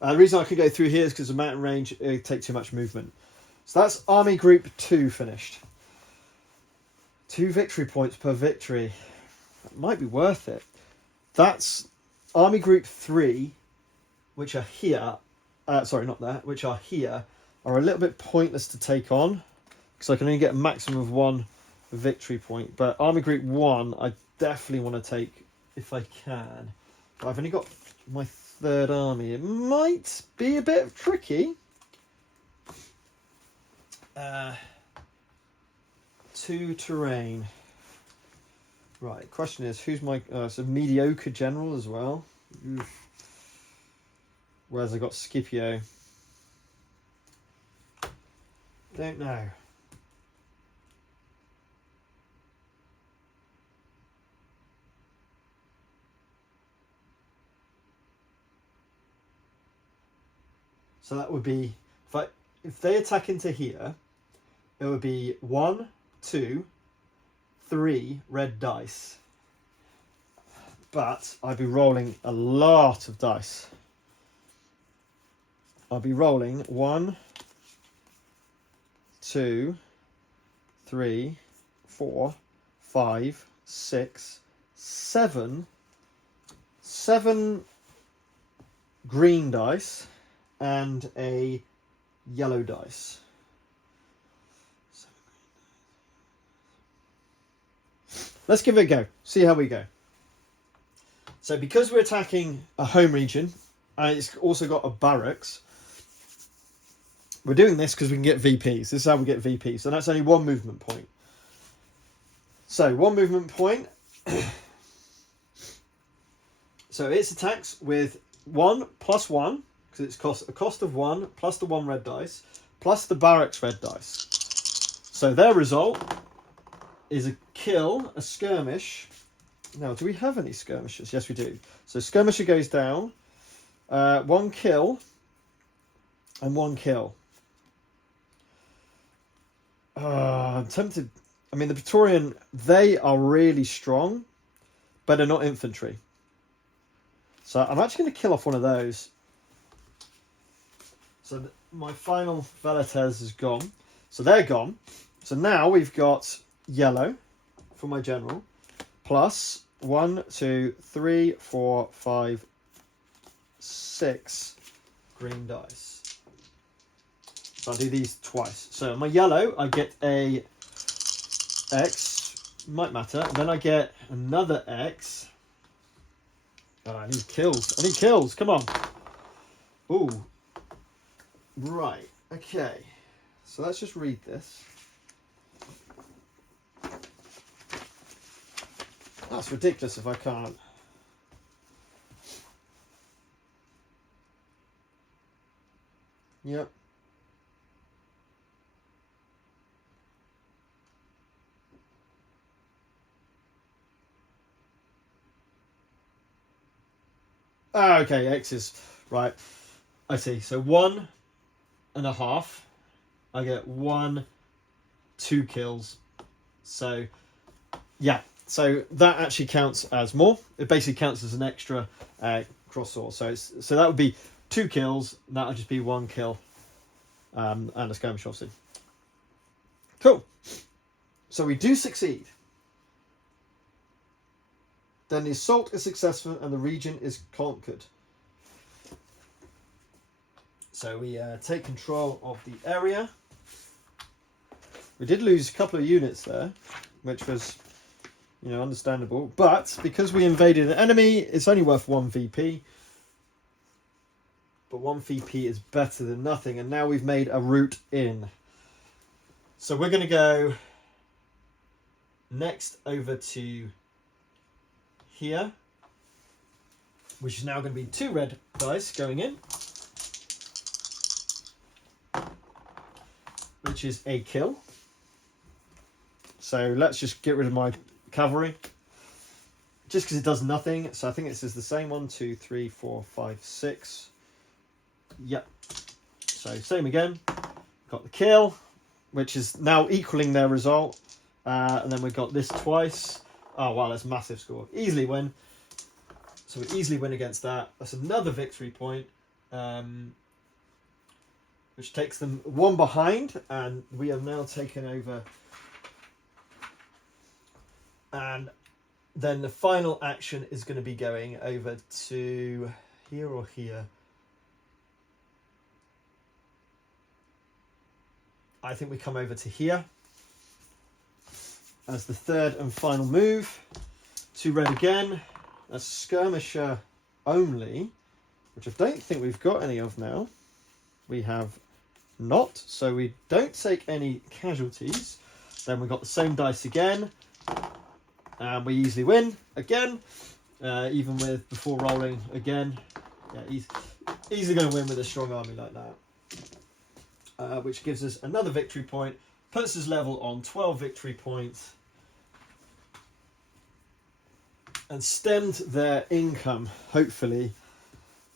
The reason I can go through here is because the mountain range, it takes too much movement. So that's Army Group 2 finished. 2 victory points per victory. That might be worth it. That's Army Group 3, which are here. Sorry, not that. Which are here, are a little bit pointless to take on. Because I can only get a maximum of 1 victory point. But Army Group 1, I definitely want to take if I can. But I've only got my 3rd army. It might be a bit tricky. 2 terrain. Right, question is, who's my... it's a mediocre general as well. Oof. Whereas I got Scipio. Don't know. So that would be... If they attack into here, it would be 1, 2, 3 red dice. But I'd be rolling a lot of dice. I'll be rolling 1, 2, 3, 4, 5, 6, 7. 7 green dice and a yellow dice. Let's give it a go. See how we go. So because we're attacking a home region, and it's also got a barracks, we're doing this because we can get VPs. This is how we get VPs. So that's only 1 movement point. So 1 movement point. So it attacks with 1 plus 1, because it's a cost of 1 plus the 1 red dice, plus the barracks red dice. So their result is a kill, a skirmish. Now, do we have any skirmishes? Yes, we do. So skirmisher goes down. 1 kill and 1 kill. I'm tempted. I mean, the Praetorian, they are really strong, but they're not infantry. So I'm actually going to kill off one of those. So my final velites is gone. So they're gone. So now we've got yellow for my general, plus 1, 2, 3, 4, 5, 6 green dice. So I'll do these twice. So my yellow, I get a X, might matter. Then I get another X. Oh, I need kills. I need kills. Come on. Ooh. Right. Okay. So let's just read this. That's ridiculous if I can't. Yep. Ah, okay, X's. Right. I see. So 1.5. I get 1, 2 kills. So, yeah. So that actually counts as more. It basically counts as an extra cross sword. So that would be 2 kills. That would just be 1 kill. And a skirmish, obviously. Cool. So we do succeed. Then the assault is successful and the region is conquered. So we take control of the area. We did lose a couple of units there, which was, you know, understandable. But because we invaded an enemy, it's only worth 1 VP. But 1 VP is better than nothing. And now we've made a route in. So we're going to go next over to here, which is now going to be 2 red dice going in, which is a kill. So let's just get rid of my cavalry, just because it does nothing. So I think this is the same. 1, 2, 3, 4, 5, 6. Yep. So same again. Got the kill, which is now equaling their result. And then we've got this twice. Oh, wow, that's a massive score. Easily win. So we easily win against that. That's another victory point, which takes them 1 behind. And we have now taken over. And then the final action is going to be going over to here or here. I think we come over to here as the 3rd and final move. 2 red again. A skirmisher only, which I don't think we've got any of now. We have not, so we don't take any casualties. Then we've got the same dice again, and we easily win again, even with before rolling again. Yeah, easily going to win with a strong army like that, which gives us another victory point, puts us level on 12 victory points, and stemmed their income, hopefully,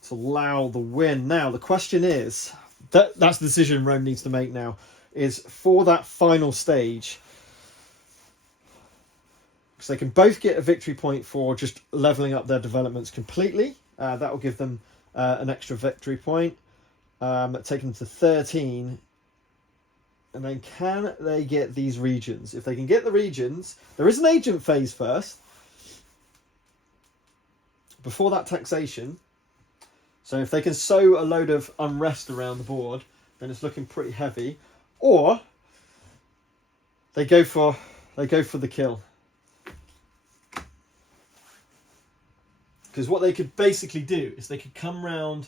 to allow the win. Now, the question is, that's the decision Rome needs to make now, is for that final stage, because they can both get a victory point for just leveling up their developments completely. That will give them an extra victory point, take them to 13. And then can they get these regions? If they can get the regions, there is an agent phase first, before that taxation. So if they can sow a load of unrest around the board, then it's looking pretty heavy. Or they go for the kill. Because what they could basically do is they could come round.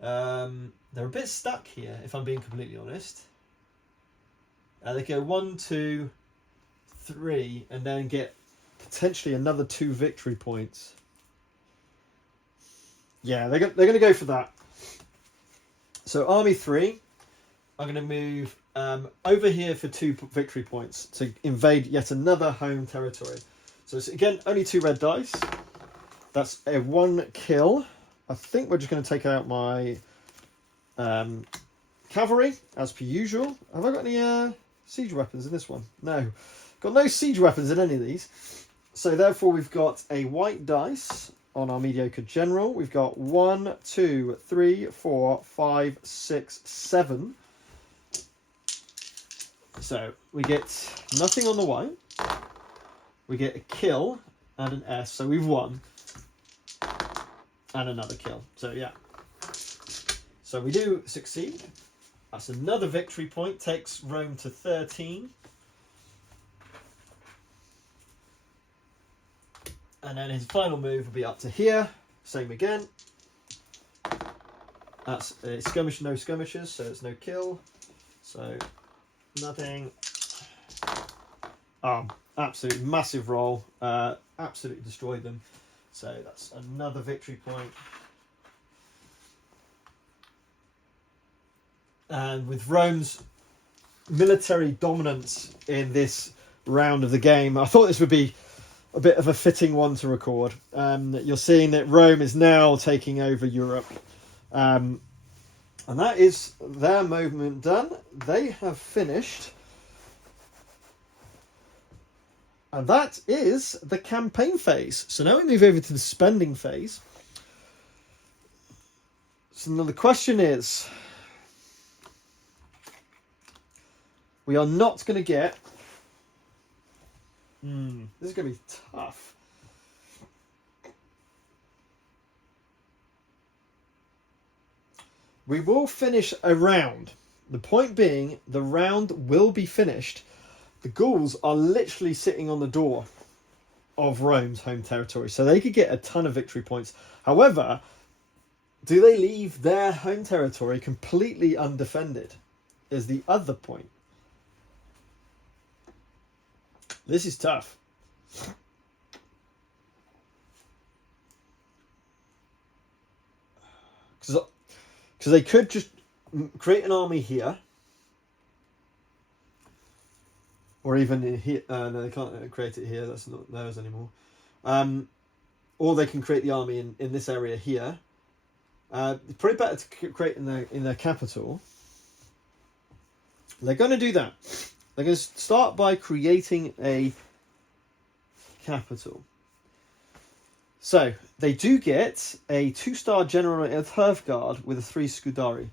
They're a bit stuck here, if I'm being completely honest. They go 1, 2, 3, and then get potentially another 2 victory points. Yeah, they're going to go for that. So Army 3, I'm going to move over here for 2 victory points to invade yet another home territory. So it's, again, only 2 red dice. That's a 1 kill. I think we're just going to take out my cavalry, as per usual. Have I got any siege weapons in this one? No. Got no siege weapons in any of these. So therefore we've got a white dice on our mediocre general. We've got 1, 2, 3, 4, 5, 6, 7. So we get nothing on the white. We get a kill and an S. So we've won. And another kill. So yeah. So we do succeed. That's another victory point. Takes Rome to 13. And then his final move will be up to here. Same again. That's a skirmish, no skirmishes, so it's no kill. So nothing. Absolutely massive roll. Absolutely destroyed them. So that's another victory point. And with Rome's military dominance in this round of the game, I thought this would be a bit of a fitting one to record. You're seeing that Rome is now taking over Europe. And that is their movement done. They have finished. And that is the campaign phase. So now we move over to the spending phase. So now the question is, we are not going to get... this is going to be tough. We will finish a round. The point being, the round will be finished. The Gauls are literally sitting on the door of Rome's home territory, so they could get a ton of victory points. However, do they leave their home territory completely undefended? Is the other point. This is tough. Because they could just create an army here. Or even in here. No, they can't create it here. That's not theirs anymore. Or they can create the army in this area here. Probably better to create in their capital. They're going to do that. They're going to start by creating a capital. So they do get a 2-star general of Hearthguard with a 3 Scudari.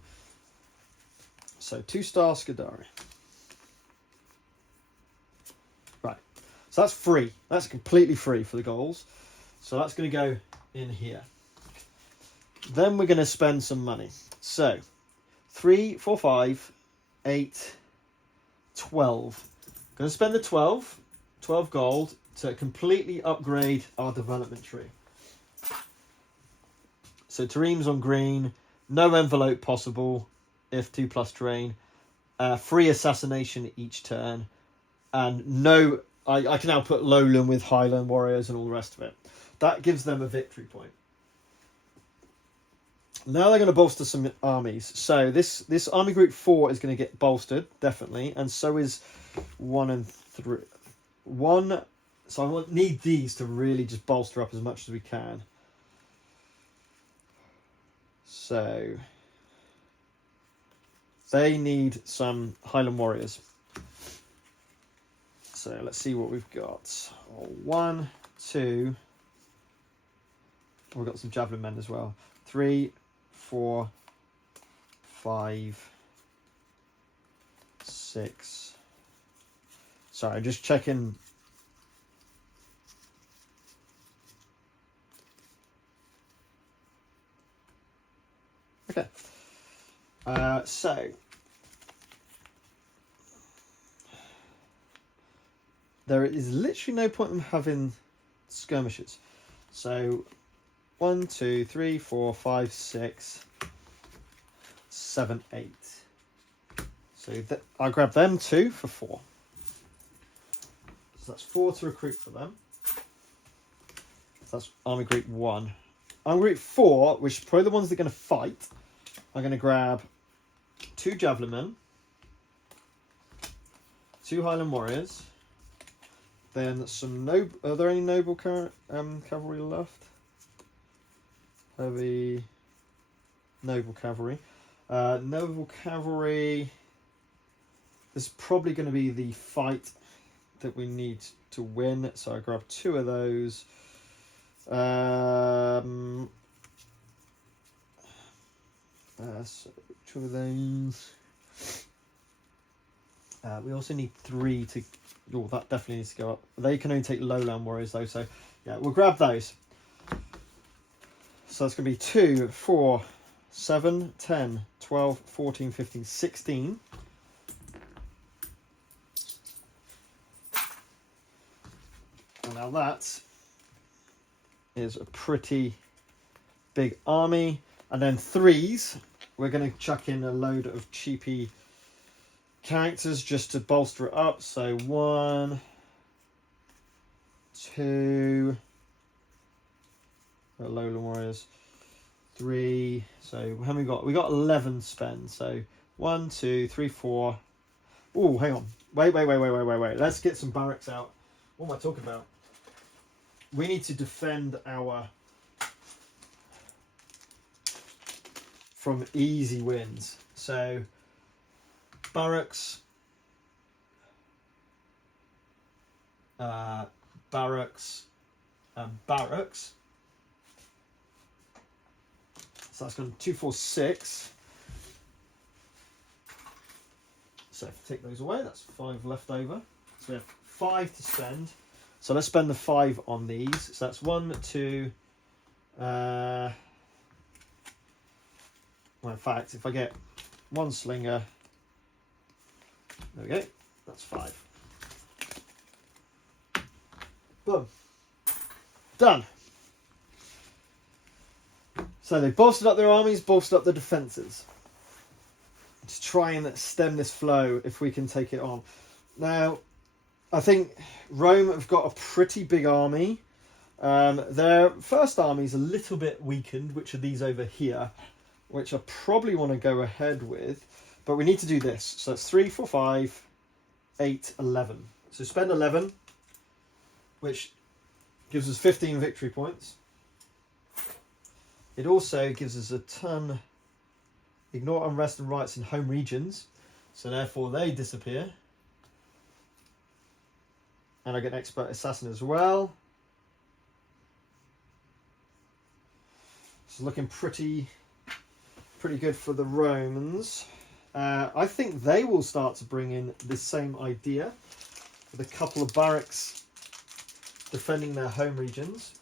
So 2-star Scudari. Right. So that's free. That's completely free for the Gauls. So that's going to go in here. Then we're going to spend some money. So 3, 4, 5, 8, 12. Going to spend the 12 gold to completely upgrade our development tree. So Tareem's on green, no envelope possible if 2+ terrain, free assassination each turn, and no, I can now put Lowland with Highland warriors and all the rest of it. That gives them a victory point. Now they're going to bolster some armies. So this army group 4 is going to get bolstered, definitely, and so is 1 and 3. 1, so I need these to really just bolster up as much as we can. So they need some Highland warriors. So let's see what we've got. 1, 2. We've got some javelin men as well. 3, 4, 5, 6. Sorry, I'm just checking. Okay. So there is literally no point in having skirmishes. So 1, 2, 3, 4, 5, 6, 7, 8. So I grab them 2 for 4. So that's 4 to recruit for them. So that's Army Group 1. Army Group 4, which is probably the ones that are going to fight, I'm going to grab 2 javelin men, 2 Highland warriors, then some are there any noble cavalry left? Heavy noble cavalry. Noble cavalry. This is probably going to be the fight that we need to win. So I grab 2 of those. So 2 of those. We also need 3 to... Oh, that definitely needs to go up. They can only take lowland warriors though, so yeah, we'll grab those. So that's going to be 2, 4, 7, 10, 12, 14, 15, 16. And now that is a pretty big army. And then 3s, we're going to chuck in a load of cheapy characters just to bolster it up. So 1, 2, Lowland warriors, 3. So how many we got? We got 11 spend. So 1, 2, 3, 4. Oh, hang on. Wait. Let's get some barracks out. What am I talking about? We need to defend our from easy wins. So barracks, barracks, and barracks. So that's gone 2, 4, 6. So if I take those away, that's 5 left over. So we have 5 to spend. So let's spend the 5 on these. So that's 1, 2. Well, in fact, if I get 1 slinger, there we go. That's 5. Boom. Done. So they bolstered up their armies, bolstered up their defences. To try and stem this flow if we can take it on. Now, I think Rome have got a pretty big army. Their first army is a little bit weakened, which are these over here, which I probably want to go ahead with. But we need to do this. So it's 3, 4, 5, 8, 11. So spend 11, which gives us 15 victory points. It also gives us a ton. Ignore unrest and riots in home regions. So therefore they disappear. And I get an expert assassin as well. It's looking pretty good for the Romans. I think they will start to bring in this same idea with a couple of barracks defending their home regions.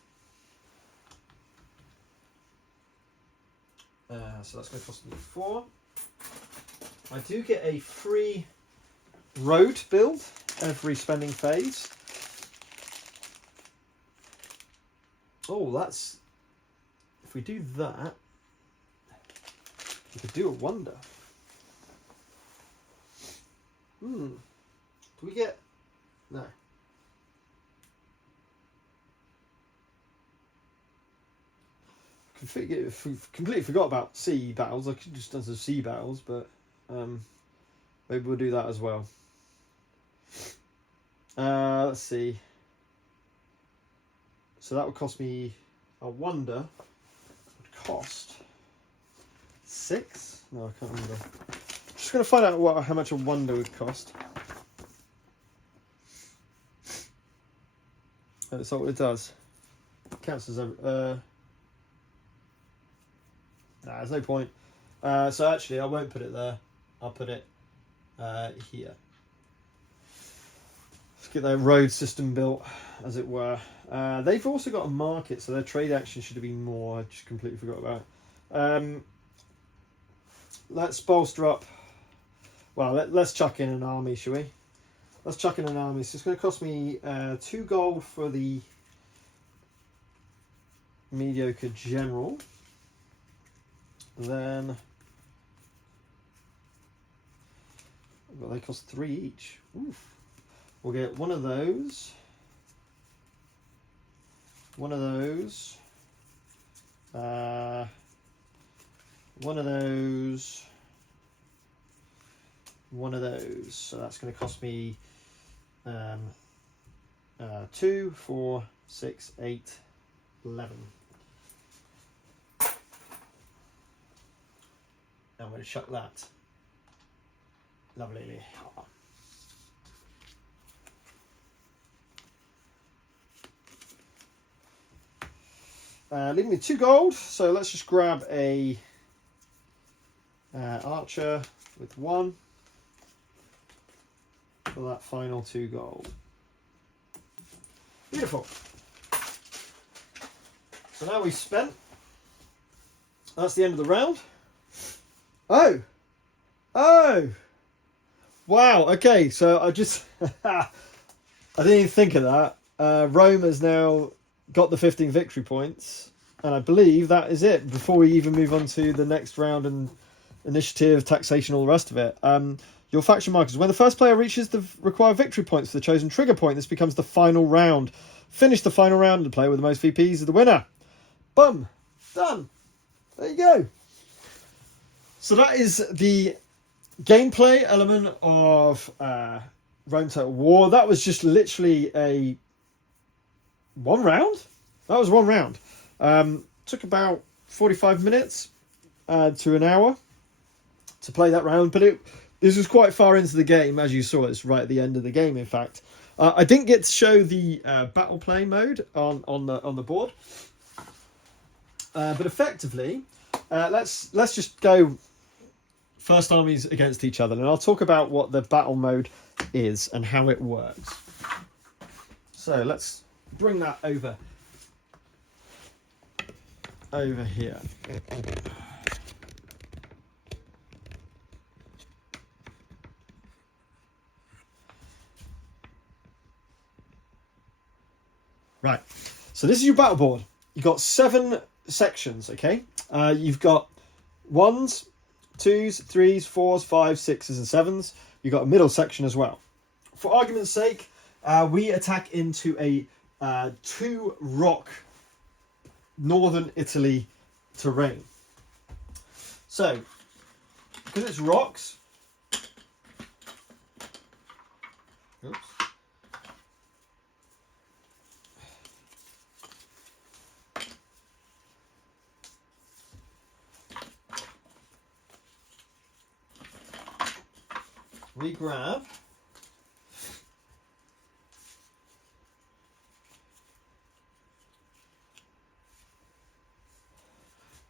So that's going to cost me 4. I do get a free road build every spending phase. Oh, that's... If we do that, we could do a wonder. Do we get... No. Completely forgot about sea battles. I could just done some sea battles, but maybe we'll do that as well. Let's see. So that would cost me a wonder. Would cost 6? No, I can't remember. Just going to find out how much a wonder would cost. That's not what it does. It counts as a. Nah, there's no point. So actually, I won't put it there. I'll put it here. Let's get their road system built, as it were. They've also got a market, so their trade action should have been more. I just completely forgot about it. Let's bolster up. Well, let's chuck in an army, shall we? Let's chuck in an army. So it's going to cost me 2 gold for the mediocre general. Then, well, they cost 3 each. Oof. We'll get one of those. One of those. One of those. One of those. So that's going to cost me 2, 4, 6, 8, 11. I'm going to chuck that. Lovely. Leaving me 2 gold, so let's just grab a archer with 1 for that final 2 gold. Beautiful. So now we've spent. That's the end of the round. Oh! Wow, okay, so I just... I didn't even think of that. Rome has now got the 15 victory points, and I believe that is it before we even move on to the next round and initiative, taxation, all the rest of it. Your faction markers. When the first player reaches the required victory points for the chosen trigger point, this becomes the final round. Finish the final round, and the player with the most VPs is the winner. Boom! Done! There you go. So that is the gameplay element of Rome Total War. That was just literally one round. That was one round. Took about 45 minutes. to an hour to play that round, but this was quite far into the game, as you saw. It's right at the end of the game, in fact. I didn't get to show the battle play mode on the board, but effectively, let's just go first armies against each other, and I'll talk about what the battle mode is and how it works. So let's bring that over here. Right, so this is your battle board. You've got 7 sections, okay? You've got 1s, 2s, 3s, 4s, 5s, 6s, and 7s. You've got a middle section as well. For argument's sake, we attack into a 2-rock northern Italy terrain. So, because it's rocks, oops. We grab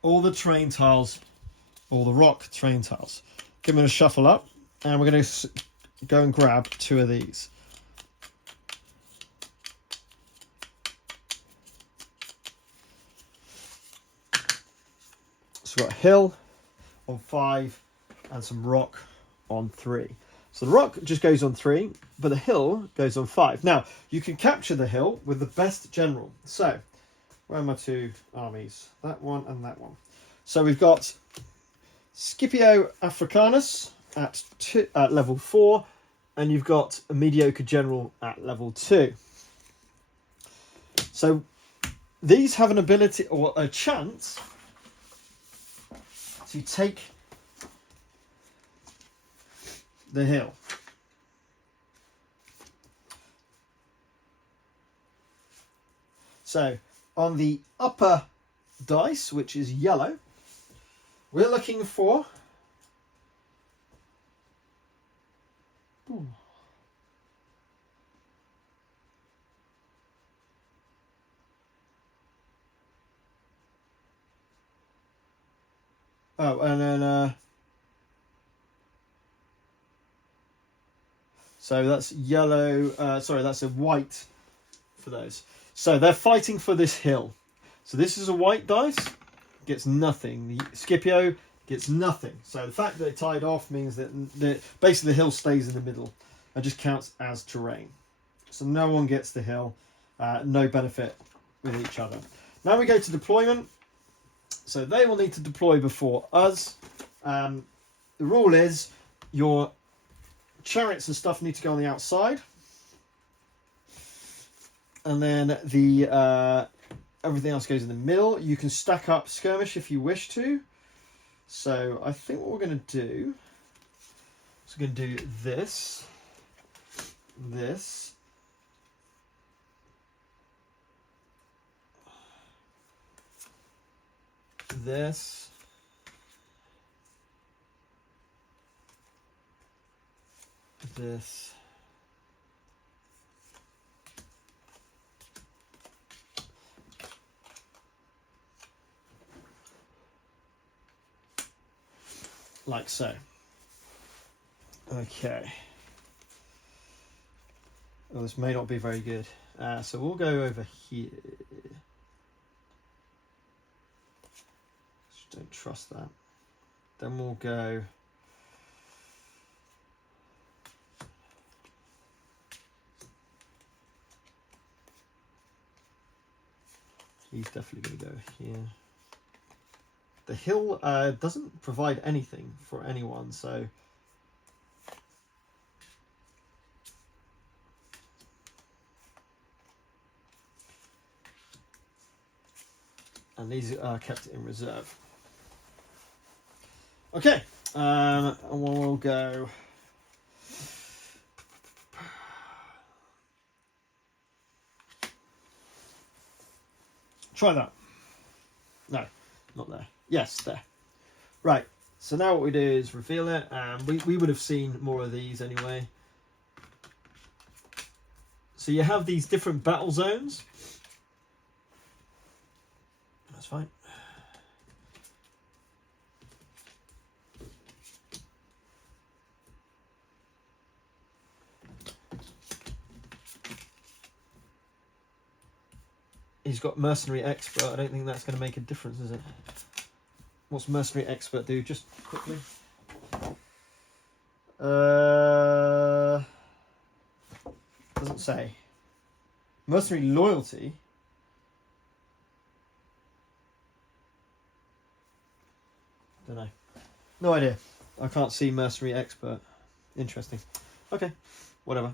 all the terrain tiles, all the rock terrain tiles. Give them a shuffle up, and we're going to go and grab 2 of these. So we've got a hill on 5 and some rock on 3. So the rock just goes on 3, but the hill goes on 5. Now, you can capture the hill with the best general. So, where are my 2 armies? That one and that one. So we've got Scipio Africanus at level 4, and you've got a mediocre general at level 2. So these have an ability or a chance to take the hill. So on the upper dice, which is yellow, we're looking for and then so that's yellow, sorry, that's a white for those. So they're fighting for this hill. So this is a white dice, gets nothing. The Scipio gets nothing. So the fact that it tied off means that basically the hill stays in the middle and just counts as terrain. So no one gets the hill, no benefit with each other. Now we go to deployment. So they will need to deploy before us. The rule is your chariots and stuff need to go on the outside, and then the everything else goes in the middle. You can stack up skirmish if you wish to. So I think what we're going to do is we're going to do this, this, this, this, like so. Okay. Well, this may not be very good. So we'll go over here. Just don't trust that. Then we'll go. He's definitely going to go here. The hill doesn't provide anything for anyone, so and these are kept in reserve. Okay, and we'll go. Try that. No, not there. Yes, there. Right, so now what we do is reveal it, and we would have seen more of these anyway. So you have these different battle zones. That's fine. He's got Mercenary Expert. I don't think that's going to make a difference, is it? What's Mercenary Expert do? Just quickly. Doesn't say. Mercenary Loyalty. Don't know. No idea. I can't see Mercenary Expert. Interesting. Okay. Whatever.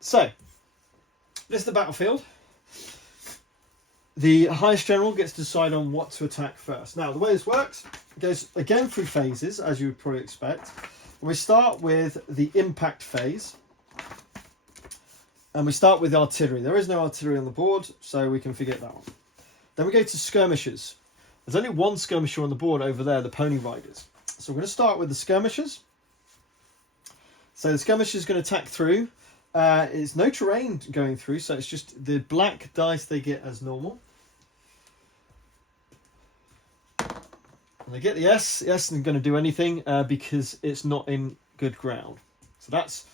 So, this is the battlefield. The highest general gets to decide on what to attack first. Now, the way this works, it goes again through phases, as you would probably expect. We start with the impact phase. And we start with artillery. There is no artillery on the board, so we can forget that one. Then we go to skirmishers. There's only one skirmisher on the board over there, the pony riders. So we're going to start with the skirmishers. So the skirmisher is going to attack through. It's no terrain going through, so it's just the black dice they get as normal. And they get the S. The S isn't going to do anything because it's not in good ground. So that's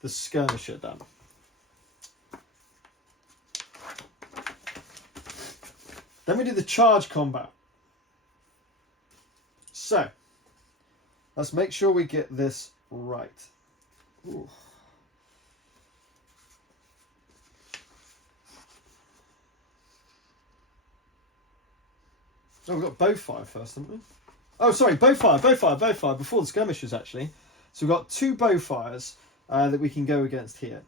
the skirmisher done. Then we do the charge combat. So, let's make sure we get this right. Ooh. Oh, we've got bowfire first, haven't we? Oh, sorry, bowfire before the skirmishers, actually. So we've got two bowfires that we can go against here.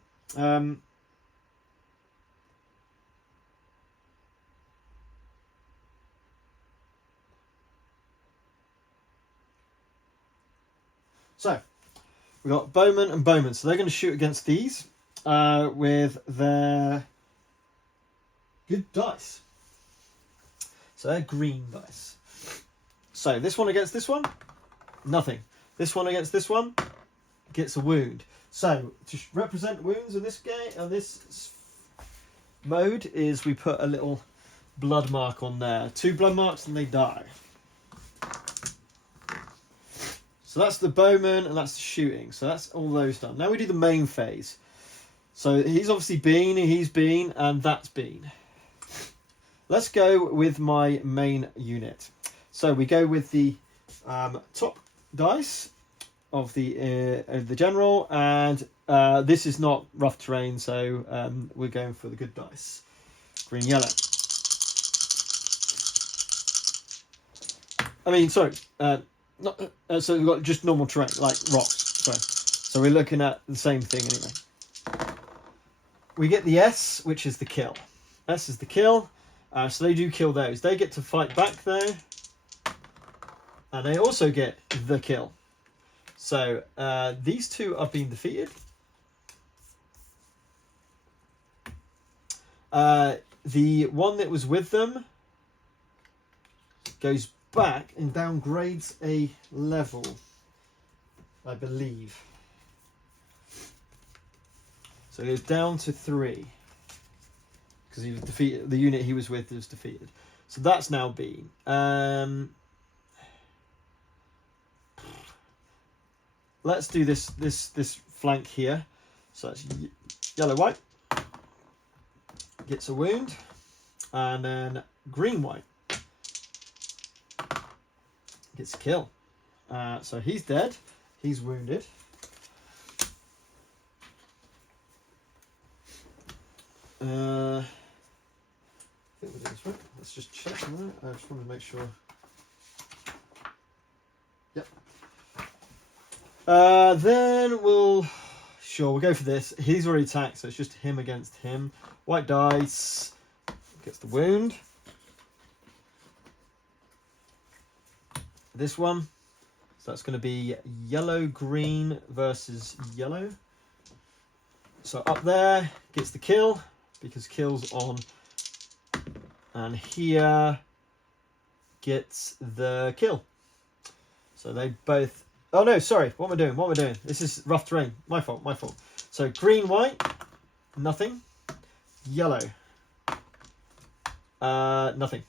So, we've got bowmen and bowmen. So they're going to shoot against these with their good dice. So they're green dice. So this one against this one, nothing. This one against this one gets a wound. So to represent wounds in this game, on this mode, is we put a little blood mark on there. 2 blood marks and they die. So that's the bowman and that's the shooting. So that's all those done. Now we do the main phase. So he's obviously been, he's been, and that's been. Let's go with my main unit. So we go with the top dice of the general, and this is not rough terrain, so we're going for the good dice. Green, yellow. I mean, sorry, not so we've got just normal terrain like rocks. Sorry. So we're looking at the same thing anyway. We get the S, which is the kill. S is the kill. So they do kill those. They get to fight back though. And they also get the kill. So these two are being defeated. The one that was with them goes back and downgrades a level, I believe. So it goes down to 3. Because he was defeated. The unit he was with was defeated. So that's now been. Let's do this flank here. So that's yellow white. Gets a wound, and then green white gets a kill. So he's dead. He's wounded. I think we're doing this right. Let's just check on that. I just wanted to make sure. Yep. Then we'll go for this. He's already attacked, so it's just him against him. White dice gets the wound. This one. So that's going to be yellow, green versus yellow. So up there gets the kill because kill's on. And here gets the kill. So they both... Oh no, sorry. What am I doing? This is rough terrain. My fault. So green, white, nothing. Yellow, nothing.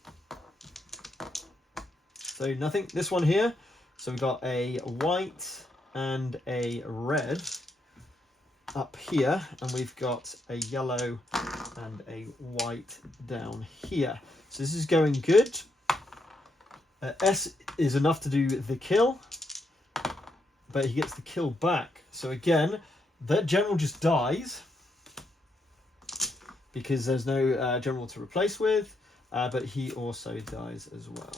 So nothing. This one here. So we've got a white and a red up here, and we've got a yellow and a white down here. So this is going good. S is enough to do the kill, but he gets the kill back. So again, that general just dies because there's no general to replace with, but he also dies as well.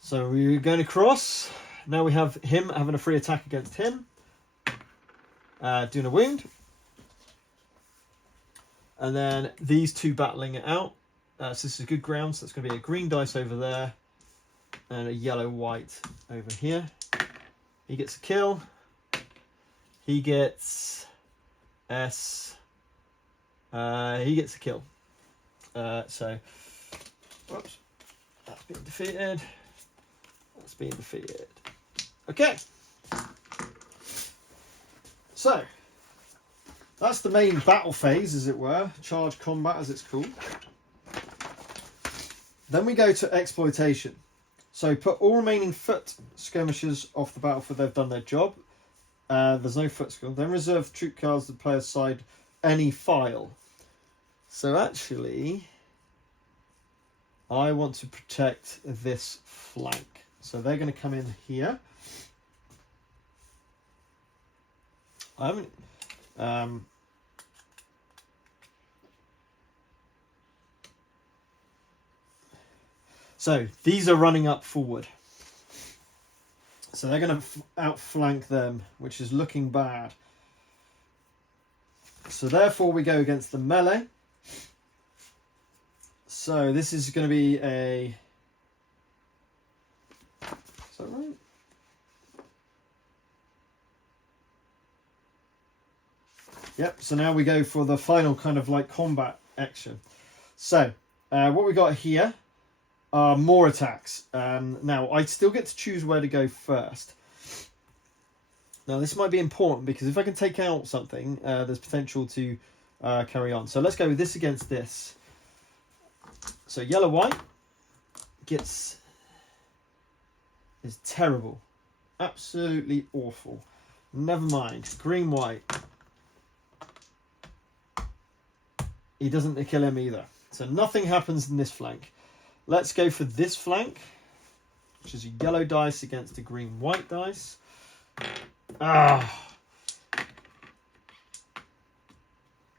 So we're going across. Now we have him having a free attack against him, doing a wound. And then these two battling it out. So this is good ground, so it's going to be a green dice over there and a yellow-white over here. He gets a kill. He gets S. He gets a kill. So, whoops. That's being defeated. That's being defeated. Okay. So, that's the main battle phase, as it were. Charge combat, as it's called. Then we go to exploitation. So put all remaining foot skirmishers off the battlefield. They've done their job. There's no foot skill. Then reserve troop cards to the player's side any file. So actually, I want to protect this flank. So they're going to come in here. I haven't... So these are running up forward. So they're going to outflank them, which is looking bad. So therefore we go against the melee. So this is going to be a... Is that right? Yep, so now we go for the final kind of like combat action. So what we got here are more attacks. Now I still get to choose where to go first. Now this might be important because if I can take out something, there's potential to carry on. So let's go with this against this. So yellow white is terrible, absolutely awful. Never mind. Green white, he doesn't kill him either. So nothing happens in this flank. Let's go for this flank, which is a yellow dice against a green white dice.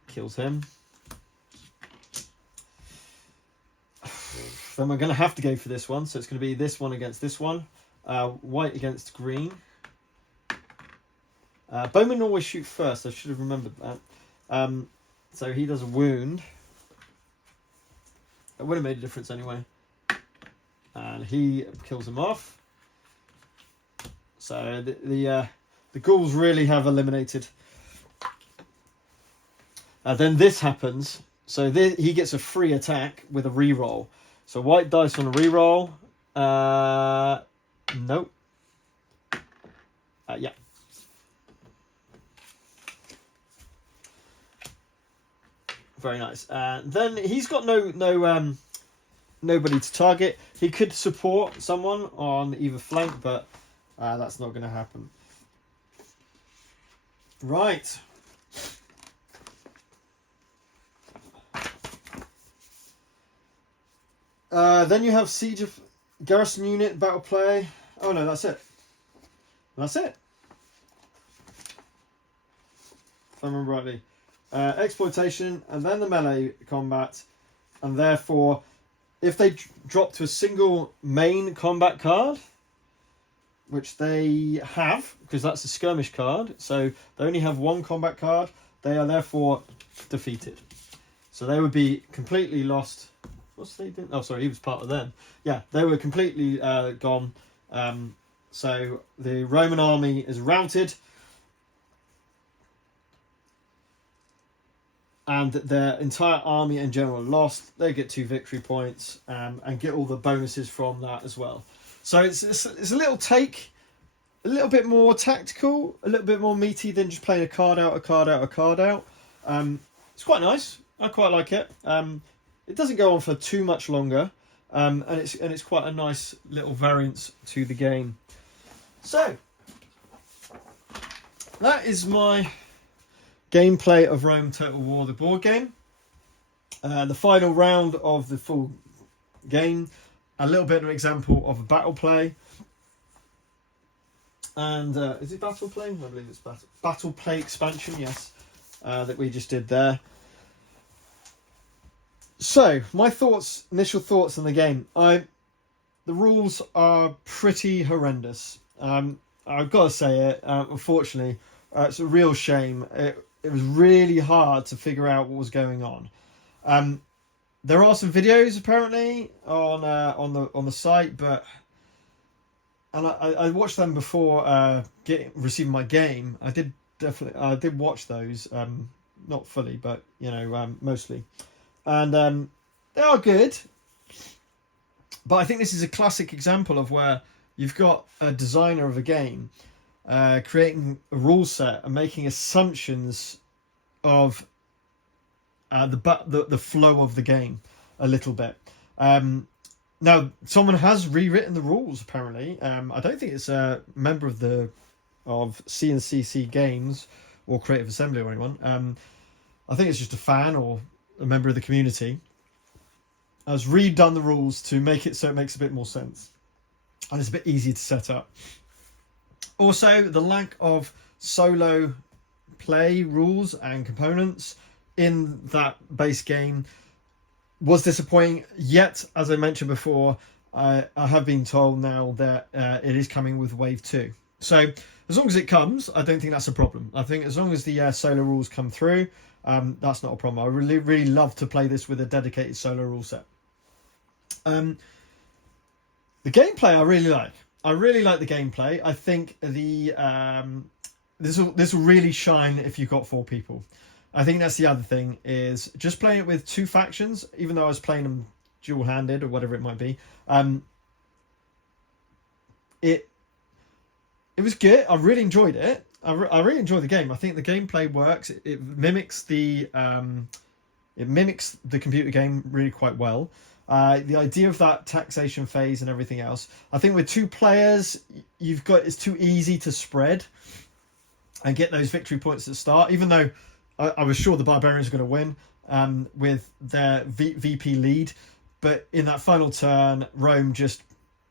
Kills him. Then we're going to have to go for this one. So it's going to be this one against this one. White against green. Bowman always shoot first. I should have remembered that. So he does a wound. It would have made a difference anyway. And he kills him off. So the ghouls really have eliminated. Then this happens. So he gets a free attack with a reroll. So white dice on a reroll. Nope. Yeah. Very nice. Then he's got nobody to target. He could support someone on either flank, but that's not going to happen. Right. Then you have Siege of Garrison Unit, Battle Play. Oh no, that's it. That's it. If I remember rightly. Exploitation, and then the melee combat, and therefore if they drop to a single main combat card, which they have because that's a skirmish card, so they only have one combat card, they are therefore defeated. So they would be completely lost. What's they doing? Oh sorry, he was part of them. Yeah, they were completely gone. So the Roman army is routed. and their entire army and general lost, they get 2 victory points, and get all the bonuses from that as well. So it's a little take, a little bit more tactical, a little bit more meaty than just playing a card out, a card out, a card out. It's quite nice. I quite like it. It doesn't go on for too much longer, and it's quite a nice little variance to the game. So that is my gameplay of Rome Total War, the board game. The final round of the full game, a little bit of an example of a battle play. And is it battle play? I believe it's battle play expansion, yes, that we just did there. So my initial thoughts on the game. The rules are pretty horrendous. I've got to say it. Unfortunately, it's a real shame. It was really hard to figure out what was going on. There are some videos apparently on the site, but I watched them before receiving my game. I did watch those, not fully, but mostly, and they are good. But I think this is a classic example of where you've got a designer of a game creating a rule set and making assumptions of the flow of the game a little bit. Now, someone has rewritten the rules apparently. I don't think it's a member of CNCC Games or Creative Assembly or anyone. I think it's just a fan or a member of the community has redone the rules to make it so it makes a bit more sense and it's a bit easier to set up. Also, the lack of solo play rules and components in that base game was disappointing. Yet, as I mentioned before, I have been told now that it is coming with Wave 2. So as long as it comes, I don't think that's a problem. I think as long as the solo rules come through, that's not a problem. I really love to play this with a dedicated solo rule set. The gameplay I really like. I really like the gameplay. I think this will really shine if you've got 4 people. I think that's the other thing, is just playing it with 2 factions, even though I was playing them dual-handed or whatever it might be. It was good. I really enjoyed it. I really enjoyed the game. I think the gameplay works. It mimics the computer game really quite well. The idea of that taxation phase and everything else. I think with 2 players, it's too easy to spread and get those victory points at the start. Even though I was sure the Barbarians were going to win with their VP lead, but in that final turn, Rome just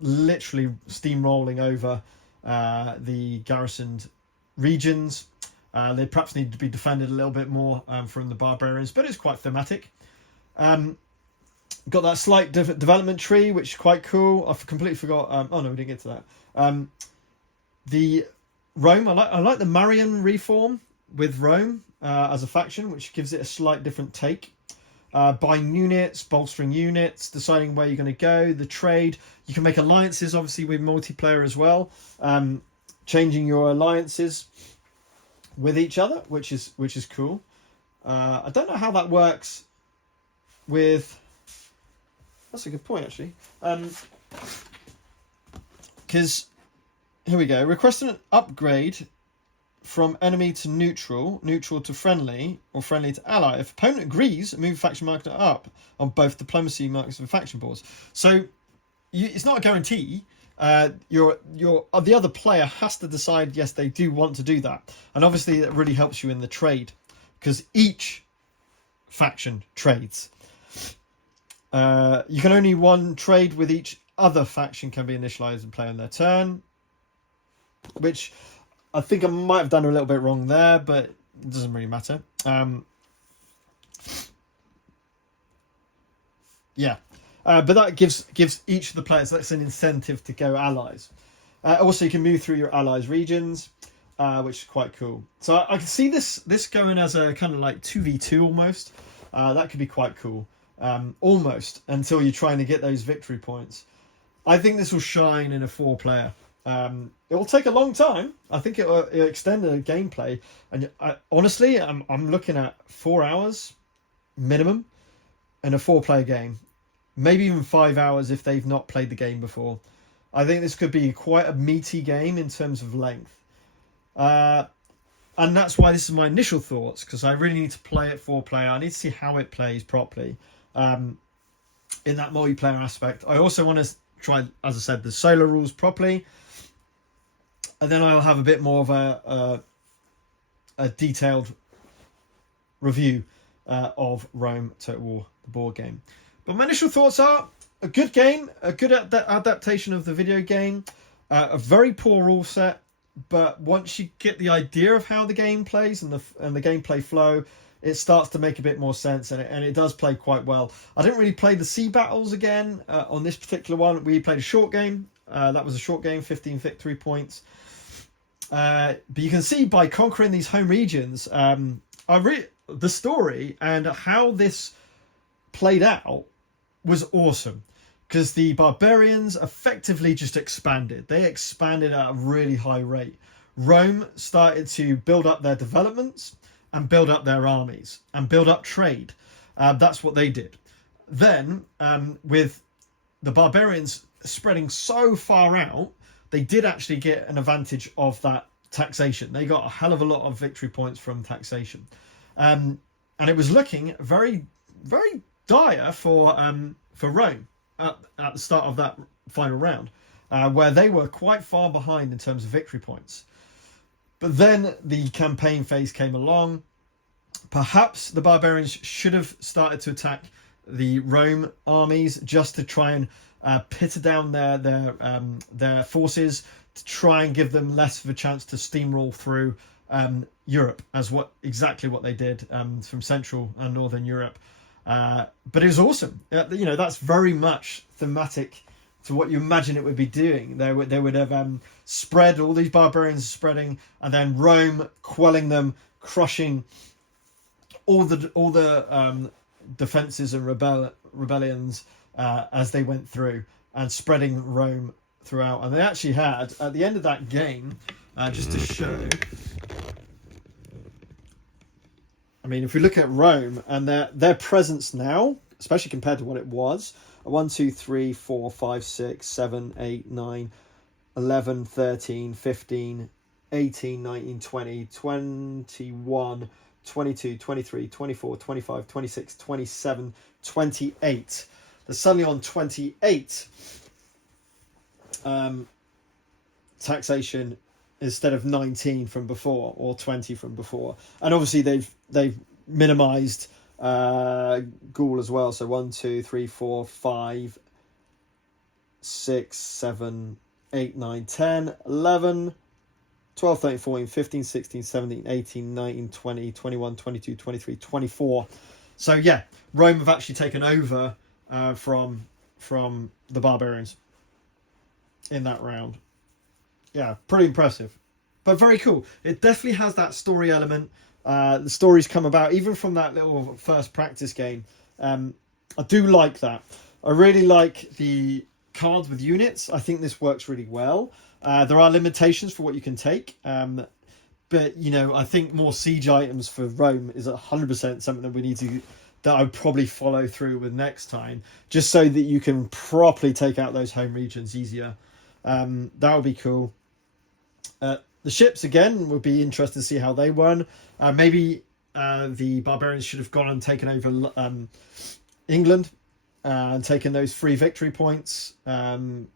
literally steamrolling over the garrisoned regions. They perhaps need to be defended a little bit more from the Barbarians, but it's quite thematic. Got that slight development tree, which is quite cool. I completely forgot. Oh no, we didn't get to that. The Rome, I like the Marian reform with Rome as a faction, which gives it a slight different take. Buying units, bolstering units, deciding where you're going to go, the trade. You can make alliances, obviously, with multiplayer as well. Changing your alliances with each other, which is cool. I don't know how that works with. That's a good point, actually. Because here we go. Request an upgrade from enemy to neutral, neutral to friendly, or friendly to ally. If opponent agrees, move faction marker up on both diplomacy markers and faction boards. So it's not a guarantee. The other player has to decide, yes, they do want to do that. And obviously that really helps you in the trade, because each faction trades. You can only one trade with each other faction can be initialized and play on their turn, which I think I might have done a little bit wrong there, but it doesn't really matter. But that gives each of the players, that's an incentive to go allies. Also, you can move through your allies' regions, which is quite cool. So I can see this going as a kind of like 2v2 almost. That could be quite cool. Almost, until you're trying to get those victory points. I think this will shine in a 4-player. It will take a long time. I think it'll extend the gameplay. And honestly, I'm looking at 4 hours minimum in a 4-player game, maybe even 5 hours if they've not played the game before. I think this could be quite a meaty game in terms of length. And that's why this is my initial thoughts, because I really need to play it 4-player. I need to see how it plays properly in that multiplayer aspect. I also want to try, as I said, the solo rules properly. And then I'll have a bit more of a detailed review of Rome Total War, the board game. But my initial thoughts are a good game, a good adaptation of the video game, a very poor rule set. But once you get the idea of how the game plays and the gameplay flow, it starts to make a bit more sense, and it does play quite well. I didn't really play the sea battles again on this particular one. We played a short game. That was a short game, 15 victory points. But you can see by conquering these home regions, the story and how this played out was awesome. Because the Barbarians effectively just expanded. They expanded at a really high rate. Rome started to build up their developments and build up their armies and build up trade. That's what they did. Then, with the Barbarians spreading so far out, they did actually get an advantage of that taxation. They got a hell of a lot of victory points from taxation. And it was looking very, very dire for Rome at the start of that final round, where they were quite far behind in terms of victory points. But then the campaign phase came along. Perhaps the Barbarians should have started to attack the Rome armies just to try and pitter down their forces, to try and give them less of a chance to steamroll through Europe, as exactly what they did from Central and Northern Europe. But it was awesome. You know, that's very much thematic to what you imagine it would be doing. They would have spread, all these barbarians spreading, and then Rome quelling them, crushing all the defenses and rebellions as they went through, and spreading Rome throughout. And they actually had, at the end of that game, just to show, I mean, if we look at Rome and their presence now, especially compared to what it was, 1, 2, 3, 4, 5, 6, 7, 8, 9, 11, 13, 15, 18, 19, 20, 21, 22, 23, 24, 25, 26, 27, 28. They're suddenly on 28 taxation instead of 19 from before, or 20 from before. And obviously they've minimized Gaul as well. So 1, 2, 3, 4, 5, 6, 7, 8, 9, 10, 11, 12, 13, 14, 15, 16, 17, 18, 19, 20, 21, 22, 23, 24. So yeah, Rome have actually taken over from the Barbarians in that round. Yeah, pretty impressive, but very cool. It definitely has that story element. The stories come about even from that little first practice game. I do like that. I really like the cards with units. I think this works really well. There are limitations for what you can take, but you know, I think more siege items for Rome is 100% something that I would probably follow through with next time, just so that you can properly take out those home regions easier. That would be cool. The ships, again, would be interesting to see how they won. Maybe the Barbarians should have gone and taken over England and taken those 3 victory points. 3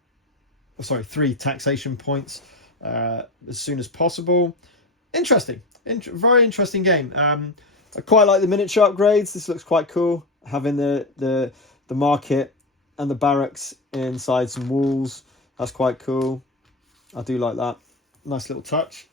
taxation points as soon as possible. Interesting. Very interesting game. I quite like the miniature upgrades. This looks quite cool. Having the market and the barracks inside some walls. That's quite cool. I do like that. Nice little touch.